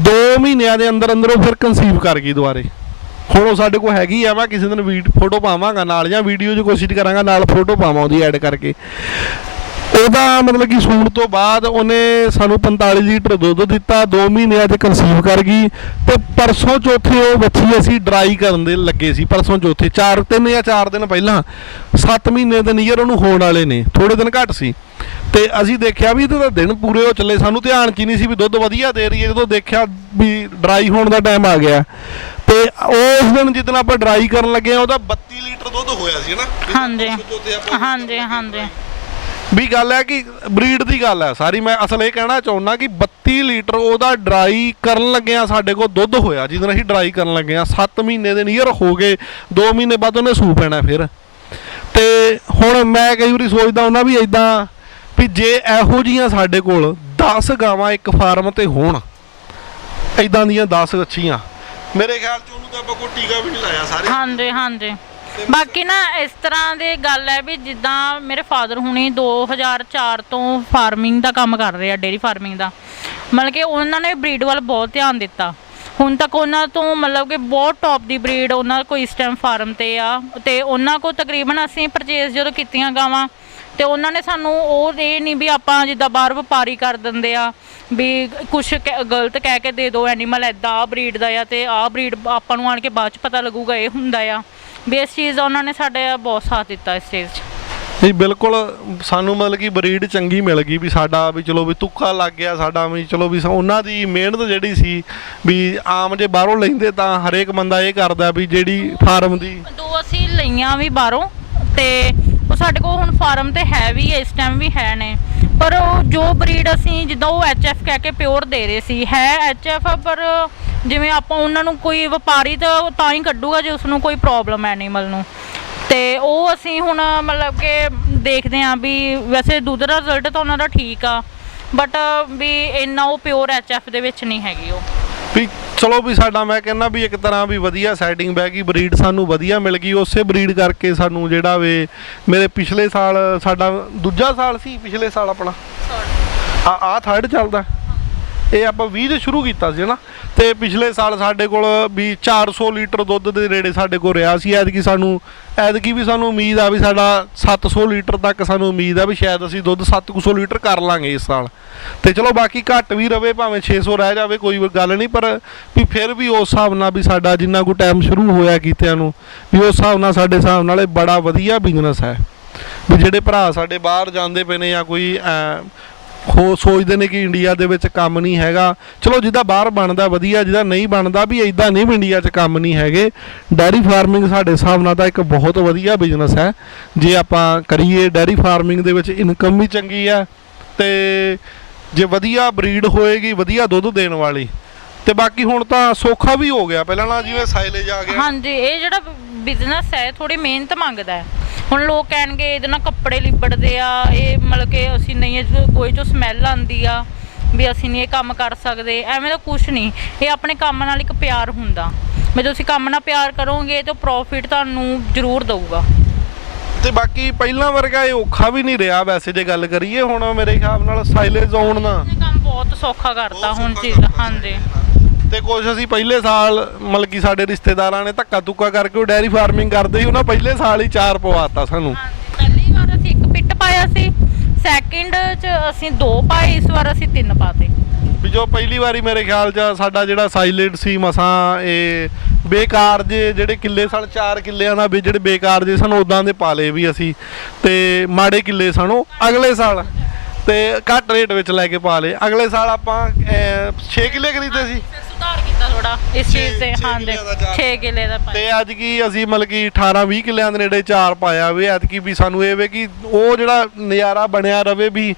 2 ਮਹੀਨਿਆਂ ਦੇ ਅੰਦਰ ਅੰਦਰ ਉਹ ਫਿਰ ਕਨਸੀਵ ਕਰ ਗਈ ਦੁਬਾਰੇ। ਹੁਣ ਉਹ ਸਾਡੇ ਕੋਲ ਹੈਗੀ ਆ, ਮੈਂ ਕਿਸੇ ਦਿਨ ਫੋਟੋ ਪਾਵਾਂਗਾ ਨਾਲ ਜਾਂ ਵੀਡੀਓ 'ਚ ਕੋਸ਼ਿਸ਼ ਕਰਾਂਗਾ ਨਾਲ ਫੋਟੋ ਪਾਵਾਂ ਉਹਦੀ ਐਡ ਕਰਕੇ। ਉਹਦਾ ਮਤਲਬ ਕਿ ਸੂਣ ਤੋਂ ਬਾਅਦ ਉਹਨੇ ਸਾਨੂੰ 45 ਲੀਟਰ ਦੁੱਧ ਦਿੱਤਾ, 2 ਮਹੀਨਿਆਂ 'ਚ ਕਨਸੀਵ ਕਰ ਗਈ ਤੇ ਪਰਸੋਂ ਚੌਥੇ ਉਹ ਵੱਛੀ ਅਸੀਂ ਡਰਾਈ ਕਰਨ ਦੇ ਲੱਗੇ ਸੀ। ਪਰਸੋਂ ਚੌਥੇ 3 ਜਾਂ 4 ਦਿਨ ਪਹਿਲਾਂ 7 ਮਹੀਨੇ ਦੇ ਨੀਅਰ ਉਹਨੂੰ ਹੋਣ ਵਾਲੇ ਨੇ, ਥੋੜੇ ਦਿਨ ਘੱਟ ਸੀ ਤੇ ਅਸੀਂ ਦੇਖਿਆ ਵੀ ਇਹਦੇ ਤਾਂ ਦਿਨ ਪੂਰੇ ਹੋ ਚੱਲੇ, ਸਾਨੂੰ ਧਿਆਨ 'ਚ ਹੀ ਨਹੀਂ ਸੀ ਵੀ ਦੁੱਧ ਵਧੀਆ ਦੇ ਰਹੀ ਹੈ। ਜਦੋਂ ਦੇਖਿਆ ਵੀ ਡਰਾਈ ਹੋਣ ਦਾ ਟਾਈਮ ਆ ਗਿਆ ਤੇ ਉਸ ਦਿਨ ਜਿੱਦਣ ਆਪਾਂ ਡਰਾਈ ਕਰਨ ਲੱਗੇ ਉਹਦਾ 32 ਲੀਟਰ ਦੁੱਧ ਹੋਇਆ ਸੀ ਨਾ। ਹਾਂਜੀ ਹਾਂਜੀ ਹਾਂਜੀ, ਵੀ ਗੱਲ ਹੈ ਕਿ ਬਰੀਡ ਦੀ ਗੱਲ ਹੈ ਸਾਰੀ। ਮੈਂ ਅਸਲ ਇਹ ਕਹਿਣਾ ਚਾਹੁੰਦਾ ਕਿ 32 ਲੀਟਰ ਉਹਦਾ ਡਰਾਈ ਕਰਨ ਲੱਗਿਆ ਸਾਡੇ ਕੋਲ ਦੁੱਧ ਹੋਇਆ ਜਿੱਦਣ ਅਸੀਂ ਡਰਾਈ ਕਰਨ ਲੱਗੇ ਹਾਂ। 7 ਮਹੀਨੇ ਦੇ ਨੀਅਰ ਹੋ ਗਏ, 2 ਮਹੀਨੇ ਬਾਅਦ ਉਹਨੇ ਸੂ ਪੈਣਾ ਫਿਰ। ਤੇ ਹੁਣ ਮੈਂ ਕਈ ਵਾਰੀ ਸੋਚਦਾ ਹੁੰਦਾ ਵੀ ਇੱਦਾਂ ਵੀ ਜੇ ਇਹੋ ਜਿਹੀਆਂ ਸਾਡੇ ਕੋਲ 10 ਗਾਵਾਂ ਇੱਕ ਫਾਰਮ ਤੇ ਹੋਣ, ਇੱਦਾਂ ਦੀਆਂ 10 ਅੱਛੀਆਂ, ਮੇਰੇ ਖਿਆਲ 'ਚ ਉਹਨੂੰ ਤਾਂ ਆਪਾਂ ਕੋਈ ਟੀਕਾ ਵੀ ਨਹੀਂ ਲਾਇਆ ਸਾਰੇ। ਹਾਂਜੀ ਹਾਂਜੀ, ਬਾਕੀ ਨਾ ਇਸ ਤਰ੍ਹਾਂ ਦੀ ਗੱਲ ਹੈ ਵੀ ਜਿੱਦਾਂ ਮੇਰੇ ਫਾਦਰ ਹੁਣੀ 2004 ਤੋਂ ਫਾਰਮਿੰਗ ਦਾ ਕੰਮ ਕਰ ਰਹੇ ਆ, ਡੇਅਰੀ ਫਾਰਮਿੰਗ ਦਾ, ਮਤਲਬ ਕਿ ਉਹਨਾਂ ਨੇ ਬਰੀਡ ਵੱਲ ਬਹੁਤ ਧਿਆਨ ਦਿੱਤਾ। ਹੁਣ ਤੱਕ ਉਹਨਾਂ ਤੋਂ ਮਤਲਬ ਕਿ ਬਹੁਤ ਟੌਪ ਦੀ ਬਰੀਡ ਉਹਨਾਂ ਕੋਲ ਇਸ ਟਾਈਮ ਫਾਰਮ ਤੇ ਆ ਤੇ ਉਹਨਾਂ ਕੋਲ ਤਕਰੀਬਨ ਅਸੀਂ ਪਰਚੇਜ਼ ਜਦੋਂ ਕੀਤੀਆਂ ਗਾਵਾਂ ਤੇ ਉਹਨਾਂ ਨੇ ਸਾਨੂੰ ਉਹ ਇਹ ਨਹੀਂ ਵੀ ਆਪਾਂ ਜਿੱਦਾਂ ਬਾਹਰ ਵਪਾਰੀ ਕਰ ਦਿੰਦੇ ਆ ਵੀ ਕੁਛ ਗਲਤ ਕਹਿ ਕੇ ਦੇ ਦਿਓ ਐਨੀਮਲ ਇੱਦਾਂ ਆਹ ਬਰੀਡ ਦਾ ਆ ਤੇ ਆਹ ਬਰੀਡ ਆਪਾਂ ਨੂੰ ਆਣ ਕੇ ਬਾਅਦ 'ਚ ਪਤਾ ਲੱਗੂਗਾ ਇਹ ਹੁੰਦਾ ਆ, ਵੀ ਇਸ ਚੀਜ਼ ਦਾ ਉਹਨਾਂ ਨੇ ਸਾਡੇ ਬਹੁਤ ਸਾਥ ਦਿੱਤਾ ਇਸ ਚੀਜ਼ 'ਚ। ਜੀ ਬਿਲਕੁਲ, ਸਾਨੂੰ ਮਤਲਬ ਕਿ ਬਰੀਡ ਚੰਗੀ ਮਿਲ ਗਈ ਵੀ ਸਾਡਾ ਵੀ ਚਲੋ ਵੀ ਤੁੱਕਾ ਲੱਗ ਗਿਆ ਸਾਡਾ ਵੀ ਚਲੋ ਵੀ ਉਹਨਾਂ ਦੀ ਮਿਹਨਤ ਜਿਹੜੀ ਸੀ ਵੀ ਆਮ ਜੇ ਬਾਹਰੋਂ ਲੈਂਦੇ ਤਾਂ ਹਰੇਕ ਬੰਦਾ ਇਹ ਕਰਦਾ ਵੀ ਜਿਹੜੀ ਫਾਰਮ ਦੀ 2 ਅਸੀਂ ਲਈਆਂ ਵੀ ਬਾਹਰੋਂ ਤੇ ਉਹ ਸਾਡੇ ਕੋਲ ਹੁਣ ਫਾਰਮ ਤੇ ਹੈ ਵੀ ਇਸ ਟਾਈਮ ਵੀ ਹੈ ਨੇ, ਪਰ ਉਹ ਜੋ ਬਰੀਡ ਅਸੀਂ ਜਿੱਦਾਂ ਉਹ HF ਕਹਿ ਕੇ ਪਿਓਰ ਦੇ ਰਹੇ ਸੀ ਹੈ HF, ਪਰ ਜਿਵੇਂ ਆਪਾਂ ਉਹਨਾਂ ਨੂੰ ਕੋਈ ਵਪਾਰੀ ਤਾਂ ਹੀ ਕੱਢੂਗਾ ਜੇ ਉਸਨੂੰ ਕੋਈ ਪ੍ਰੋਬਲਮ ਹੈ ਐਨੀਮਲ ਨੂੰ, ਤੇ ਉਹ ਅਸੀਂ ਹੁਣ ਮਤਲਬ ਕਿ ਦੇਖਦੇ ਹਾਂ ਵੀ ਵੈਸੇ ਦੁੱਧ ਦਾ ਰਿਜ਼ਲਟ ਤਾਂ ਉਹਨਾਂ ਦਾ ਠੀਕ ਆ, ਬਟ ਵੀ ਇੰਨਾ ਉਹ ਪਿਓਰ HF ਦੇ ਵਿੱਚ ਨਹੀਂ ਹੈਗੀ ਉਹ। ਵੀ ਚਲੋ ਵੀ ਸਾਡਾ ਮੈਂ ਕਹਿੰਦਾ ਵੀ ਇੱਕ ਤਰ੍ਹਾਂ ਵੀ ਵਧੀਆ ਸੈਟਿੰਗ ਬਹਿ ਗਈ, ਬਰੀਡ ਸਾਨੂੰ ਵਧੀਆ ਮਿਲ ਗਈ, ਉਸੇ ਬਰੀਡ ਕਰਕੇ ਸਾਨੂੰ ਜਿਹੜਾ ਵੇ ਮੇਰੇ ਪਿਛਲੇ ਸਾਲ ਸਾਡਾ ਦੂਜਾ ਸਾਲ ਸੀ, ਪਿਛਲੇ ਸਾਲ ਆਪਣਾ ਆ 3rd ਚੱਲਦਾ ਇਹ ਆਪਾਂ 20 'ਚ ਸ਼ੁਰੂ ਕੀਤਾ ਸੀ ਨਾ, ਤੇ ਪਿਛਲੇ ਸਾਲ ਸਾਡੇ ਕੋਲ ਵੀ 400 ਲੀਟਰ ਦੁੱਧ ਦੇ ਨੇੜੇ ਸਾਡੇ ਕੋਲ ਰਿਹਾ ਸੀ। ਐਤਕੀ ਵੀ ਸਾਨੂੰ ਉਮੀਦ ਆ ਵੀ ਸਾਡਾ 700 ਲੀਟਰ ਤੱਕ ਸਾਨੂੰ ਉਮੀਦ ਆ ਵੀ ਸ਼ਾਇਦ ਅਸੀਂ ਦੁੱਧ 700 ਲੀਟਰ ਕਰ ਲਾਂਗੇ ਇਸ ਸਾਲ। ਤੇ ਚਲੋ ਬਾਕੀ ਘੱਟ ਵੀ ਰਵੇ, ਭਾਵੇਂ 600 ਰਹਿ ਜਾਵੇ, ਕੋਈ ਗੱਲ ਨਹੀਂ, ਪਰ ਵੀ ਫਿਰ ਵੀ ਉਸ ਹਿਸਾਬ ਨਾਲ ਵੀ ਸਾਡਾ ਜਿੰਨਾ ਕੁ ਟਾਈਮ ਸ਼ੁਰੂ ਹੋਇਆ ਕੀਤਿਆਂ ਨੂੰ, ਵੀ ਉਸ ਹਿਸਾਬ ਨਾਲ ਸਾਡੇ ਹਿਸਾਬ ਨਾਲ ਇਹ ਬੜਾ ਵਧੀਆ ਬਿਜ਼ਨਸ ਹੈ। ਵੀ ਜਿਹੜੇ ਭਰਾ ਸਾਡੇ ਬਾਹਰ ਜਾਂਦੇ ਪਏ ਨੇ ਜਾਂ ਕੋਈ ਸੋਚਦੇ ਨੇ ਕਿ ਇੰਡੀਆ ਦੇ ਵਿੱਚ ਕੰਮ ਨਹੀਂ ਹੈਗਾ, ਚਲੋ ਜਿਹਦਾ ਬਾਹਰ ਬਣਦਾ ਵਧੀਆ, ਜਿਹਦਾ ਨਹੀਂ ਬਣਦਾ ਵੀ ਇੱਦਾਂ ਨਹੀਂ ਵੀ ਇੰਡੀਆ 'ਚ ਕੰਮ ਨਹੀਂ ਹੈਗੇ। ਡੈਰੀ ਫਾਰਮਿੰਗ ਸਾਡੇ ਹਿਸਾਬ ਨਾਲ ਤਾਂ ਇੱਕ ਬਹੁਤ ਵਧੀਆ ਬਿਜ਼ਨਸ ਹੈ। ਜੇ ਆਪਾਂ ਕਰੀਏ ਡੈਰੀ ਫਾਰਮਿੰਗ ਦੇ ਵਿੱਚ ਇਨਕਮ ਵੀ ਚੰਗੀ ਹੈ, ਤੇ ਜੇ ਵਧੀਆ ਬਰੀਡ ਹੋਏਗੀ ਵਧੀਆ ਦੁੱਧ ਦੇਣ ਵਾਲੀ, ਤੇ ਬਾਕੀ ਹੁਣ ਤਾਂ ਸੌਖਾ ਵੀ ਹੋ ਗਿਆ ਪਹਿਲਾਂ ਨਾਲ, ਜਿਵੇਂ ਸਾਈਲੇਜ ਆ ਗਿਆ। ਹਾਂਜੀ, ਇਹ ਜਿਹੜਾ ਬਿਜ਼ਨਸ ਹੈ ਥੋੜੀ ਮਿਹਨਤ ਮੰਗਦਾ ਹੈ। ਹੁਣ ਲੋਕ ਕਹਿਣਗੇ ਇਹਦੇ ਨਾਲ ਕੱਪੜੇ ਲਿਬੜਦੇ ਆ, ਇਹ ਮਤਲਬ ਕਿ ਅਸੀਂ ਨਹੀਂ, ਕੋਈ ਜੋ ਸਮੈਲ ਆਉਂਦੀ ਆ ਵੀ ਅਸੀਂ ਨਹੀਂ ਇਹ ਕੰਮ ਕਰ ਸਕਦੇ, ਐਵੇਂ ਦਾ ਕੁਛ ਨਹੀਂ। ਇਹ ਆਪਣੇ ਕੰਮ ਨਾਲ ਇੱਕ ਪਿਆਰ ਹੁੰਦਾ, ਵੀ ਤੁਸੀਂ ਕੰਮ ਨਾਲ ਪਿਆਰ ਕਰੋਗੇ ਤਾਂ ਪ੍ਰੋਫਿਟ ਤੁਹਾਨੂੰ ਜ਼ਰੂਰ ਦਊਗਾ। ਤੇ ਬਾਕੀ ਪਹਿਲਾਂ ਵਰਗਾ ਇਹ ਔਖਾ ਵੀ ਨਹੀਂ ਰਿਹਾ ਵੈਸੇ ਜੇ ਗੱਲ ਕਰੀਏ। ਹੁਣ ਮੇਰੇ ਹਿਸਾਬ ਨਾਲ ਸਾਈਲੇਜ ਆਉਣ ਦਾ ਕੰਮ ਬਹੁਤ ਸੌਖਾ ਕਰਤਾ ਹੁਣ ਚੀਜ਼। ਹਾਂਜੀ, ਤੇ ਕੁਝ ਅਸੀਂ ਪਹਿਲੇ ਸਾਲ ਮਤਲਬ ਕਿ ਸਾਡੇ ਰਿਸ਼ਤੇਦਾਰਾਂ ਨੇ ਧੱਕਾ ਤੁੱਕਾ ਕਰਕੇ ਉਹ ਡੈਰੀ ਫਾਰਮਿੰਗ ਕਰਦੇ ਸੀ, ਉਹਨਾਂ ਪਹਿਲੇ ਸਾਲ ਹੀ 4 ਪਵਾਤਾ ਸਾਨੂੰ। ਪਹਿਲੀ ਵਾਰ ਅਸੀਂ 1 ਪਿੱਟ ਪਾਇਆ ਸੀ, ਸੈਕਿੰਡ 'ਚ ਅਸੀਂ 2 ਪਾਏ, ਇਸ ਵਾਰ ਅਸੀਂ 3 ਪਾਤੇ। ਵੀ ਜੋ ਪਹਿਲੀ ਵਾਰੀ ਮੇਰੇ ਖਿਆਲ 'ਚ ਸਾਡਾ ਜਿਹੜਾ ਸਾਈਲੇਟ ਸੀ ਮਸਾਂ ਇਹ ਬੇਕਾਰ ਜੇ ਜਿਹੜੇ ਕਿੱਲੇ ਸਨ, 4 ਕਿੱਲਿਆਂ ਦਾ ਵੀ ਜਿਹੜੇ ਬੇਕਾਰ ਜੇ ਸਨ ਉੱਦਾਂ ਦੇ ਪਾ ਲਏ ਵੀ ਅਸੀਂ, ਤੇ ਮਾੜੇ ਕਿੱਲੇ ਸਨ ਉਹ ਅਗਲੇ ਸਾਲ, ਤੇ ਘੱਟ ਰੇਟ ਵਿੱਚ ਲੈ ਕੇ ਪਾ ਲਏ। ਅਗਲੇ ਸਾਲ ਆਪਾਂ 6 ਕਿੱਲੇ ਖਰੀਦੇ ਸੀ, ਸੁਧਾਰ ਕੀਤਾ ਥੋੜਾ ਇਸ ਚੀਜ਼ ਤੇ। ਹਾਂਜੀ, 6 ਕਿੱਲੇ ਦਾ ਤੇ ਅੱਜ ਕੀ ਅਸੀਂ ਮਤਲਬ ਕਿ 18-20 ਕਿੱਲਿਆਂ ਦੇ ਨੇੜੇ 4 ਪਾਇਆ ਵੇ ਐਤਕੀ। ਵੀ ਸਾਨੂੰ ਇਹ ਵੇ ਕਿ ਉਹ ਜਿਹੜਾ ਨਜ਼ਾਰਾ ਬਣਿਆ ਰਵੇ, ਵੀ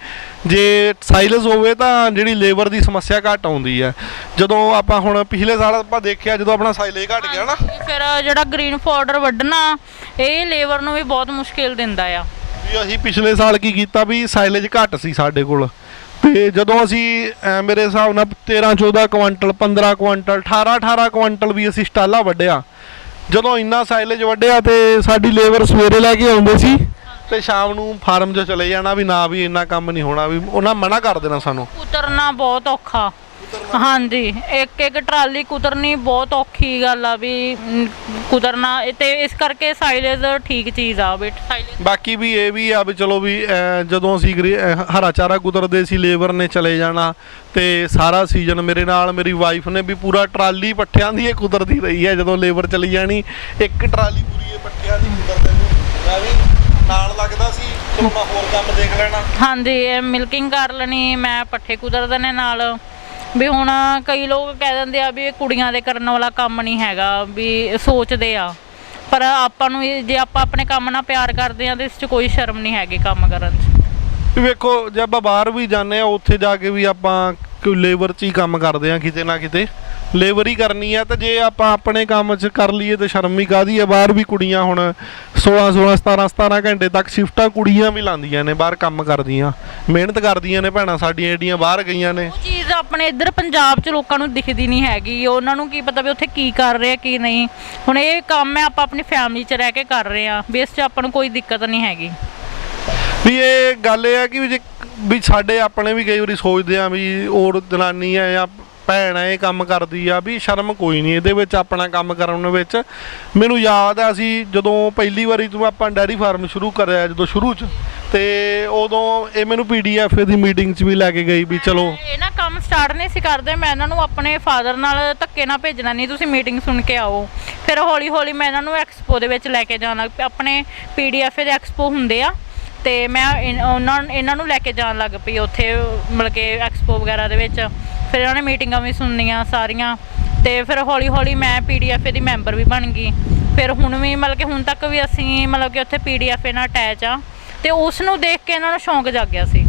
ਜੇ ਸਾਈਲਸ ਹੋਵੇ ਤਾਂ ਜਿਹੜੀ ਲੇਬਰ ਦੀ ਸਮੱਸਿਆ ਘੱਟ ਆਉਂਦੀ ਹੈ। ਜਦੋਂ ਆਪਾਂ ਹੁਣ ਪਿਛਲੇ ਸਾਲ ਆਪਾਂ ਦੇਖਿਆ ਜਦੋਂ ਆਪਣਾ ਸਾਈਲੇਜ ਘੱਟ ਗਿਆ ਨਾ, ਫਿਰ ਜਿਹੜਾ ਗ੍ਰੀਨ ਪਾਊਡਰ ਵੱਢਣਾ ਇਹ ਲੇਬਰ ਨੂੰ ਵੀ ਬਹੁਤ ਮੁਸ਼ਕਿਲ ਦਿੰਦਾ ਆ। ਵੀ ਅਸੀਂ ਪਿਛਲੇ ਸਾਲ ਕੀ ਕੀਤਾ ਵੀ ਸਾਈਲੇਜ ਘੱਟ ਸੀ ਸਾਡੇ ਕੋਲ, ਤੇ ਜਦੋਂ ਅਸੀਂ ਮੇਰੇ ਹਿਸਾਬ ਨਾਲ 13-14 ਕੁਆਂਟਲ, 15 ਕੁਆਂਟਲ, 18-18 ਕੁਆਂਟਲ ਵੀ ਅਸੀਂ ਸਟਾਲਾ ਵੱਢਿਆ। ਜਦੋਂ ਇੰਨਾ ਸਾਈਲੇਜ ਵੱਢਿਆ ਤੇ ਸਾਡੀ ਲੇਬਰ ਸਵੇਰੇ ਲੈ ਕੇ ਆਉਂਦੇ ਸੀ ਤੇ ਸ਼ਾਮ ਨੂੰ ਫਾਰਮ 'ਚ ਚਲੇ ਜਾਣਾ ਵੀ ਨਾ ਵੀ ਇੰਨਾ ਕੰਮ ਨਹੀਂ ਹੋਣਾ, ਵੀ ਉਹਨਾਂ ਮਨਾ ਕਰ ਦੇਣਾ ਸਾਨੂੰ। ਕੁਤਰਨਾ ਬਹੁਤ ਔਖਾ। ਹਾਂਜੀ, ਇੱਕ ਟਰਾਲੀ ਕੁਤਰਨੀ ਬਹੁਤ ਔਖੀ ਗੱਲ ਆ ਵੀ ਕੁਤਰਨਾ, ਤੇ ਇਸ ਕਰਕੇ ਸਾਈਲੇਜ ਠੀਕ ਚੀਜ਼ ਆ ਵੀ ਸਾਈਲੇਜ। ਬਾਕੀ ਵੀ ਇਹ ਵੀ ਆ ਵੀ ਚਲੋ ਵੀ ਜਦੋਂ ਅਸੀਂ ਹਰਾ ਚਾਰਾ ਕੁਤਰਦੇ ਸੀ ਲੇਬਰ ਨੇ ਚਲੇ ਜਾਣਾ, ਤੇ ਸਾਰਾ ਸੀਜ਼ਨ ਮੇਰੇ ਨਾਲ ਮੇਰੀ ਵਾਈਫ ਨੇ ਵੀ ਪੂਰਾ ਟਰਾਲੀ ਪੱਠਿਆਂ ਦੀ ਇਹ ਕੁਤਰਦੀ ਰਹੀ ਹੈ। ਜਦੋਂ ਲੇਬਰ ਚਲੀ ਜਾਣੀ ਇੱਕ ਟਰਾਲੀ ਪੂਰੀ ਇਹ ਪੱਠਿਆਂ ਦੀ ਕੁਤਰਦੇ ਨੂੰ ਮੈਂ ਵੀ ਨਾਲ ਲੱਗਦਾ ਸੀ, ਚਲੋ ਮੈਂ ਹੋਰ ਕੰਮ ਦੇਖ ਲੈਣਾ। ਹਾਂਜੀ, ਇਹ ਮਿਲਕਿੰਗ ਕਰ ਲੈਣੀ, ਮੈਂ ਪੱਠੇ ਕੁਤਰ ਦੇਣੇ ਨਾਲ। ਵੀ ਹੁਣ ਕਈ ਲੋਕ ਕਹਿ ਦਿੰਦੇ ਆ ਵੀ ਇਹ ਕੁੜੀਆਂ ਦੇ ਕਰਨ ਵਾਲਾ ਕੰਮ ਨਹੀਂ ਹੈਗਾ, ਵੀ ਸੋਚਦੇ ਆ, ਪਰ ਆਪਾਂ ਨੂੰ ਜੇ ਆਪਾਂ ਆਪਣੇ ਕੰਮ ਨਾਲ ਪਿਆਰ ਕਰਦੇ ਆ ਤਾਂ ਇਸ 'ਚ ਕੋਈ ਸ਼ਰਮ ਨਹੀਂ ਹੈਗੀ ਕੰਮ ਕਰਨ 'ਚ। ਵੇਖੋ ਜੇ ਆਪਾਂ ਬਾਹਰ ਵੀ ਜਾਂਦੇ ਆ ਉੱਥੇ ਜਾ ਕੇ ਵੀ ਆਪਾਂ ਕੋਈ ਲੇਬਰ 'ਚ ਹੀ ਕੰਮ ਕਰਦੇ ਆ, ਕਿਤੇ ਨਾ ਕਿਤੇ ਲੇਬਰ ਹੀ ਕਰਨੀ ਆ। ਤੇ ਜੇ ਆਪਾਂ ਆਪਣੇ ਕੰਮ 'ਚ ਕਰ ਲਈਏ ਤਾਂ ਸ਼ਰਮ ਹੀ ਕਾਹਦੀ ਆ। ਬਾਹਰ ਵੀ ਕੁੜੀਆਂ ਹੁਣ 16-16, 17-17 ਘੰਟੇ ਤੱਕ ਸ਼ਿਫਟਾਂ ਕੁੜੀਆਂ ਵੀ ਲਾਉਂਦੀਆਂ ਨੇ, ਬਾਹਰ ਕੰਮ ਕਰਦੀਆਂ, ਮਿਹਨਤ ਕਰਦੀਆਂ ਨੇ ਭੈਣਾਂ ਸਾਡੀਆਂ ਜਿਹੜੀਆਂ ਬਾਹਰ ਗਈਆਂ ਨੇ। ਉਹ ਚੀਜ਼ ਆਪਣੇ ਇੱਧਰ ਪੰਜਾਬ 'ਚ ਲੋਕਾਂ ਨੂੰ ਦਿਖਦੀ ਨਹੀਂ ਹੈਗੀ, ਉਹਨਾਂ ਨੂੰ ਕੀ ਪਤਾ ਵੀ ਉੱਥੇ ਕੀ ਕਰ ਰਹੇ ਆ ਕੀ ਨਹੀਂ। ਹੁਣ ਇਹ ਕੰਮ ਹੈ ਆਪਾਂ ਆਪਣੀ ਫੈਮਿਲੀ 'ਚ ਰਹਿ ਕੇ ਕਰ ਰਹੇ ਆ, ਵੀ ਇਸ 'ਚ ਆਪਾਂ ਨੂੰ ਕੋਈ ਦਿੱਕਤ ਨਹੀਂ ਹੈਗੀ। ਵੀ ਇਹ ਗੱਲ ਇਹ ਹੈ ਕਿ ਵੀ ਸਾਡੇ ਆਪਣੇ ਵੀ ਕਈ ਵਾਰੀ ਸੋਚਦੇ ਆ ਵੀ ਔਰ ਜਨਾਨੀ ਆ ਜਾਂ ਭੈਣ ਇਹ ਕੰਮ ਕਰਦੀ ਆ, ਵੀ ਸ਼ਰਮ ਕੋਈ ਨਹੀਂ ਇਹਦੇ ਵਿੱਚ ਆਪਣਾ ਕੰਮ ਕਰਨ ਵਿੱਚ। ਮੈਨੂੰ ਯਾਦ ਆ ਅਸੀਂ ਜਦੋਂ ਪਹਿਲੀ ਵਾਰੀ ਤੋਂ ਆਪਾਂ ਡੈਰੀ ਫਾਰਮ ਸ਼ੁਰੂ ਕਰਿਆ ਜਦੋਂ ਸ਼ੁਰੂ 'ਚ, ਤੇ ਉਦੋਂ ਇਹ ਮੈਨੂੰ PDF ਦੀ ਮੀਟਿੰਗ 'ਚ ਵੀ ਲੈ ਕੇ ਗਈ ਵੀ ਚਲੋ ਇਹ ਨਾ ਕੰਮ ਸਟਾਰਟ ਨਹੀਂ ਸੀ ਕਰਦੇ। ਮੈਂ ਇਹਨਾਂ ਨੂੰ ਆਪਣੇ ਫਾਦਰ ਨਾਲ ਧੱਕੇ ਨਾਲ ਭੇਜਣਾ ਨਹੀਂ, ਤੁਸੀਂ ਮੀਟਿੰਗ ਸੁਣ ਕੇ ਆਓ। ਫਿਰ ਹੌਲੀ ਹੌਲੀ ਮੈਂ ਇਹਨਾਂ ਨੂੰ ਐਕਸਪੋ ਦੇ ਵਿੱਚ ਲੈ ਕੇ ਜਾਣ ਲੱਗ ਪਈ। ਆਪਣੇ PDF ਦੇ ਐਕਸਪੋ ਹੁੰਦੇ ਆ, ਤੇ ਮੈਂ ਇਹਨਾਂ ਨੂੰ ਲੈ ਕੇ ਜਾਣ ਲੱਗ ਪਈ ਉੱਥੇ, ਮਤਲਬ ਕਿ ਐਕਸਪੋ ਵਗੈਰਾ ਦੇ ਵਿੱਚ। ਫਿਰ ਇਹਨਾਂ ਨੇ ਮੀਟਿੰਗਾਂ ਵੀ ਸੁਣਨੀਆਂ ਸਾਰੀਆਂ, ਤੇ ਫਿਰ ਹੌਲੀ ਹੌਲੀ ਮੈਂ PDF ਦੀ ਮੈਂਬਰ ਵੀ ਬਣ ਗਈ। ਫਿਰ ਹੁਣ ਵੀ ਮਤਲਬ ਕਿ ਹੁਣ ਤੱਕ ਵੀ ਅਸੀਂ ਮਤਲਬ ਕਿ ਉੱਥੇ PDF ਨਾਲ ਅਟੈਚ ਆ, ਤੇ ਉਸ ਨੂੰ ਦੇਖ ਕੇ ਇਹਨਾਂ ਨੂੰ ਸ਼ੌਂਕ ਜਾਗਿਆ ਸੀ।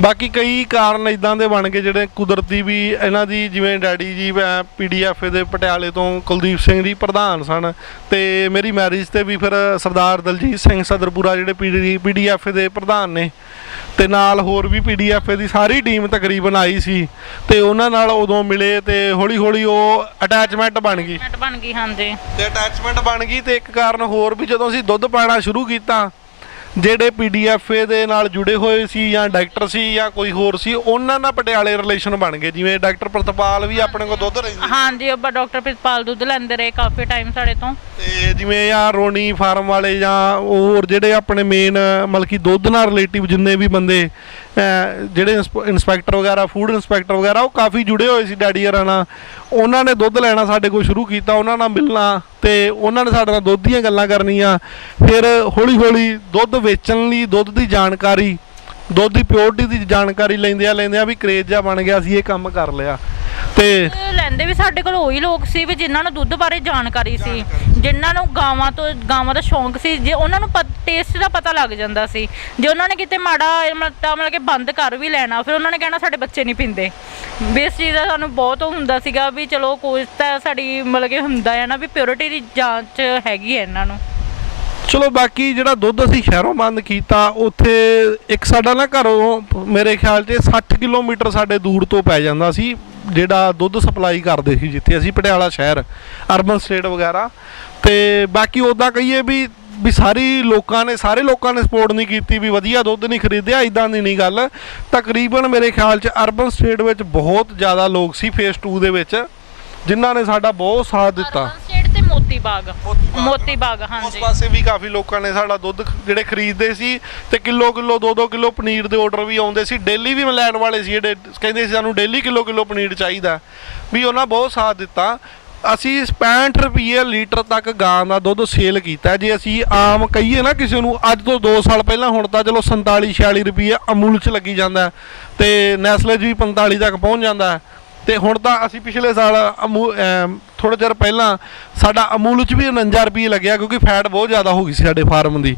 ਬਾਕੀ ਕਈ ਕਾਰਨ ਇਦਾਂ ਦੇ ਬਣ ਗਏ ਜਿਹੜੇ ਕੁਦਰਤੀ ਵੀ ਇਹਨਾਂ ਦੀ, ਜਿਵੇਂ ਡੈਡੀ ਜੀ PDF ਦੇ ਪਟਿਆਲੇ ਤੋਂ ਕੁਲਦੀਪ ਸਿੰਘ ਜੀ ਪ੍ਰਧਾਨ ਸਨ, ਤੇ ਮੇਰੀ ਮੈਰਿਜ ਤੇ ਵੀ ਫਿਰ ਸਰਦਾਰ ਦਲਜੀਤ ਸਿੰਘ ਸਦਰਪੁਰਾ ਜਿਹੜੇ PDF ਦੇ ਪ੍ਰਧਾਨ ਨੇ, ਤੇ ਨਾਲ ਹੋਰ ਵੀ PDF ਦੀ ਸਾਰੀ ਟੀਮ ਤਕਰੀਬਨ ਆਈ ਸੀ, ਤੇ ਉਹਨਾਂ ਨਾਲ ਉਦੋਂ ਮਿਲੇ ਤੇ ਹੌਲੀ ਹੌਲੀ ਉਹ ਅਟੈਚਮੈਂਟ ਬਣ ਗਈ। ਹਾਂਜੀ, ਤੇ ਅਟੈਚਮੈਂਟ ਬਣ ਗਈ। ਤੇ ਇੱਕ ਕਾਰਨ ਹੋਰ ਵੀ ਜਦੋਂ ਅਸੀਂ ਦੁੱਧ ਪਾਣਾ ਸ਼ੁਰੂ ਕੀਤਾ ਜਿਹੜੇ ਪੀਡੀਐਫਏ ਦੇ ਨਾਲ ਜੁੜੇ ਹੋਏ ਸੀ ਜਾਂ ਡਾਕਟਰ ਸੀ ਜਾਂ ਕੋਈ ਹੋਰ ਸੀ, ਉਹਨਾਂ ਨਾਲ ਪਟਿਆਲੇ ਰਿਲੇਸ਼ਨ ਬਣ ਗਏ। ਜਿਵੇਂ ਡਾਕਟਰ ਪ੍ਰਿਤਪਾਲ ਵੀ ਆਪਣੇ ਕੋਲ ਦੁੱਧ ਲੈਂਦੇ, ਹਾਂਜੀ ਅੱਬਾ ਡਾਕਟਰ ਪ੍ਰਿਤਪਾਲ ਦੁੱਧ ਲੈਂਦੇ ਰਹੇ ਕਾਫੀ ਟਾਈਮ ਸਾਡੇ ਤੋਂ। ਤੇ ਜਿਵੇਂ ਆ ਰੋਣੀ ਫਾਰਮ ਵਾਲੇ ਜਾਂ ਹੋਰ ਜਿਹੜੇ ਆਪਣੇ ਮੇਨ ਮਤਲਬ ਕਿ ਦੁੱਧ ਨਾਲ ਰਿਲੇਟਿਵ ਜਿੰਨੇ ਵੀ ਬੰਦੇ ਜਿਹੜੇ ਇੰਸਪੈਕਟਰ ਵਗੈਰਾ, ਫੂਡ ਇੰਸਪੈਕਟਰ ਵਗੈਰਾ, ਉਹ ਕਾਫੀ ਜੁੜੇ ਹੋਏ ਸੀ ਡੈਡੀ ਹਰਾਂ ਨਾਲ। ਉਹਨਾਂ ਨੇ ਦੁੱਧ ਲੈਣਾ ਸਾਡੇ ਕੋਲ ਸ਼ੁਰੂ ਕੀਤਾ, ਉਹਨਾਂ ਨਾਲ ਮਿਲਣਾ ਤੇ ਉਹਨਾਂ ਨੇ ਸਾਡੇ ਨਾਲ ਦੁੱਧ ਦੀਆਂ ਗੱਲਾਂ ਕਰਨੀਆਂ। ਫਿਰ ਹੌਲੀ ਹੌਲੀ ਦੁੱਧ ਵੇਚਣ ਲਈ ਦੁੱਧ ਦੀ ਜਾਣਕਾਰੀ, ਦੁੱਧ ਦੀ ਪਿਓਰਟੀ ਦੀ ਜਾਣਕਾਰੀ ਲੈਂਦਿਆਂ ਵੀ ਕਰੇਜ਼ ਜਿਹਾ ਬਣ ਗਿਆ ਸੀ, ਇਹ ਕੰਮ ਕਰ ਲਿਆ। ਤੇ ਲੈਂਦੇ ਵੀ ਸਾਡੇ ਕੋਲ ਉਹੀ ਲੋਕ ਸੀ ਵੀ ਜਿਨ੍ਹਾਂ ਨੂੰ ਦੁੱਧ ਬਾਰੇ ਜਾਣਕਾਰੀ ਸੀ, ਜਿਨ੍ਹਾਂ ਨੂੰ ਗਾਵਾਂ ਦਾ ਸ਼ੌਂਕ ਸੀ, ਜੇ ਉਹਨਾਂ ਨੂੰ ਟੇਸਟ ਦਾ ਪਤਾ ਲੱਗ ਜਾਂਦਾ ਸੀ। ਜੇ ਉਹਨਾਂ ਨੇ ਕਿਤੇ ਮਾੜਾ ਮਤਲਬ ਕਿ ਬੰਦ ਕਰ ਵੀ ਲੈਣਾ, ਫਿਰ ਉਹਨਾਂ ਨੇ ਕਹਿਣਾ ਸਾਡੇ ਬੱਚੇ ਨਹੀਂ ਪੀਂਦੇ। ਵੀ ਇਸ ਚੀਜ਼ ਦਾ ਸਾਨੂੰ ਬਹੁਤ ਹੁੰਦਾ ਸੀਗਾ ਵੀ ਚਲੋ ਕੋਈ ਤਾਂ ਸਾਡੀ ਮਤਲਬ ਕਿ ਹੁੰਦਾ ਹੈ ਨਾ ਵੀ ਪਿਓਰਿਟੀ ਦੀ ਜਾਂਚ ਹੈਗੀ ਹੈ ਇਹਨਾਂ ਨੂੰ। ਚਲੋ ਬਾਕੀ ਜਿਹੜਾ ਦੁੱਧ ਅਸੀਂ ਸ਼ਹਿਰੋਂ ਬੰਦ ਕੀਤਾ, ਉੱਥੇ ਇੱਕ ਸਾਡਾ ਨਾ ਘਰੋਂ ਮੇਰੇ ਖਿਆਲ 'ਚ 60 ਕਿਲੋਮੀਟਰ ਸਾਡੇ ਦੂਰ ਤੋਂ ਪੈ ਜਾਂਦਾ ਸੀ ਜਿਹੜਾ ਦੁੱਧ ਸਪਲਾਈ ਕਰਦੇ ਸੀ, ਜਿੱਥੇ ਅਸੀਂ ਪਟਿਆਲਾ ਸ਼ਹਿਰ, ਅਰਬਨ ਸਟੇਟ ਵਗੈਰਾ। ਤੇ ਬਾਕੀ ਉੱਦਾਂ ਕਹੀਏ ਵੀ ਸਾਰੇ ਲੋਕਾਂ ਨੇ ਸਪੋਰਟ ਨਹੀਂ ਕੀਤੀ, ਵੀ ਵਧੀਆ ਦੁੱਧ ਨਹੀਂ ਖਰੀਦਿਆ, ਇੱਦਾਂ ਦੀ ਨਹੀਂ ਗੱਲ। ਤਕਰੀਬਨ ਮੇਰੇ ਖਿਆਲ 'ਚ ਅਰਬਨ ਸਟੇਟ ਵਿੱਚ ਬਹੁਤ ਜ਼ਿਆਦਾ ਲੋਕ ਸੀ ਫੇਸ 2 ਦੇ ਵਿੱਚ, ਜਿਨ੍ਹਾਂ ਨੇ ਸਾਡਾ ਬਹੁਤ ਸਾਥ ਦਿੱਤਾ। ਤੇ ਮੋਤੀ ਬਾਗ ਹਾਂਜੀ, ਉਸ ਪਾਸੇ ਵੀ ਕਾਫੀ ਲੋਕਾਂ ਨੇ ਸਾਡਾ ਦੁੱਧ ਜਿਹੜੇ ਖਰੀਦਦੇ ਸੀ, ਤੇ ਕਿਲੋ 2-2 ਕਿਲੋ ਪਨੀਰ ਦੇ ਆਰਡਰ ਵੀ ਆਉਂਦੇ ਸੀ। ਡੇਲੀ ਵੀ ਲੈਣ ਵਾਲੇ ਸੀ ਜਿਹੜੇ ਕਹਿੰਦੇ ਸੀ ਸਾਨੂੰ ਡੇਲੀ ਕਿਲੋ ਪਨੀਰ ਚਾਹੀਦਾ, ਵੀ ਉਹਨਾਂ ਬਹੁਤ ਸਾਥ ਦਿੱਤਾ। ਅਸੀਂ 65 ਰੁਪਏ ਲੀਟਰ ਤੱਕ ਗਾਂ ਦਾ ਦੁੱਧ ਸੇਲ ਕੀਤਾ। ਜੇ ਅਸੀਂ ਆਮ ਕਹੀਏ ਨਾ ਕਿਸੇ ਨੂੰ, ਅੱਜ ਤੋਂ 2 ਸਾਲ ਪਹਿਲਾਂ, ਹੁਣ ਤਾਂ ਚਲੋ 47-46 ਰੁਪਏ ਅਮੂਲ 'ਚ ਲੱਗੀ ਜਾਂਦਾ, ਤੇ ਨੈਸਲੇ 'ਚ ਵੀ 45 ਤੱਕ ਪਹੁੰਚ ਜਾਂਦਾ। ਤੇ ਹੁਣ ਤਾਂ ਅਸੀਂ ਪਿਛਲੇ ਸਾਲ ਥੋੜ੍ਹੇ ਚਿਰ ਪਹਿਲਾਂ ਸਾਡਾ ਅਮੂਲ 'ਚ ਵੀ 49 ਰੁਪਏ ਲੱਗਿਆ, ਕਿਉਂਕਿ ਫੈਟ ਬਹੁਤ ਜ਼ਿਆਦਾ ਹੋ ਗਈ ਸੀ ਸਾਡੇ ਫਾਰਮ ਦੀ।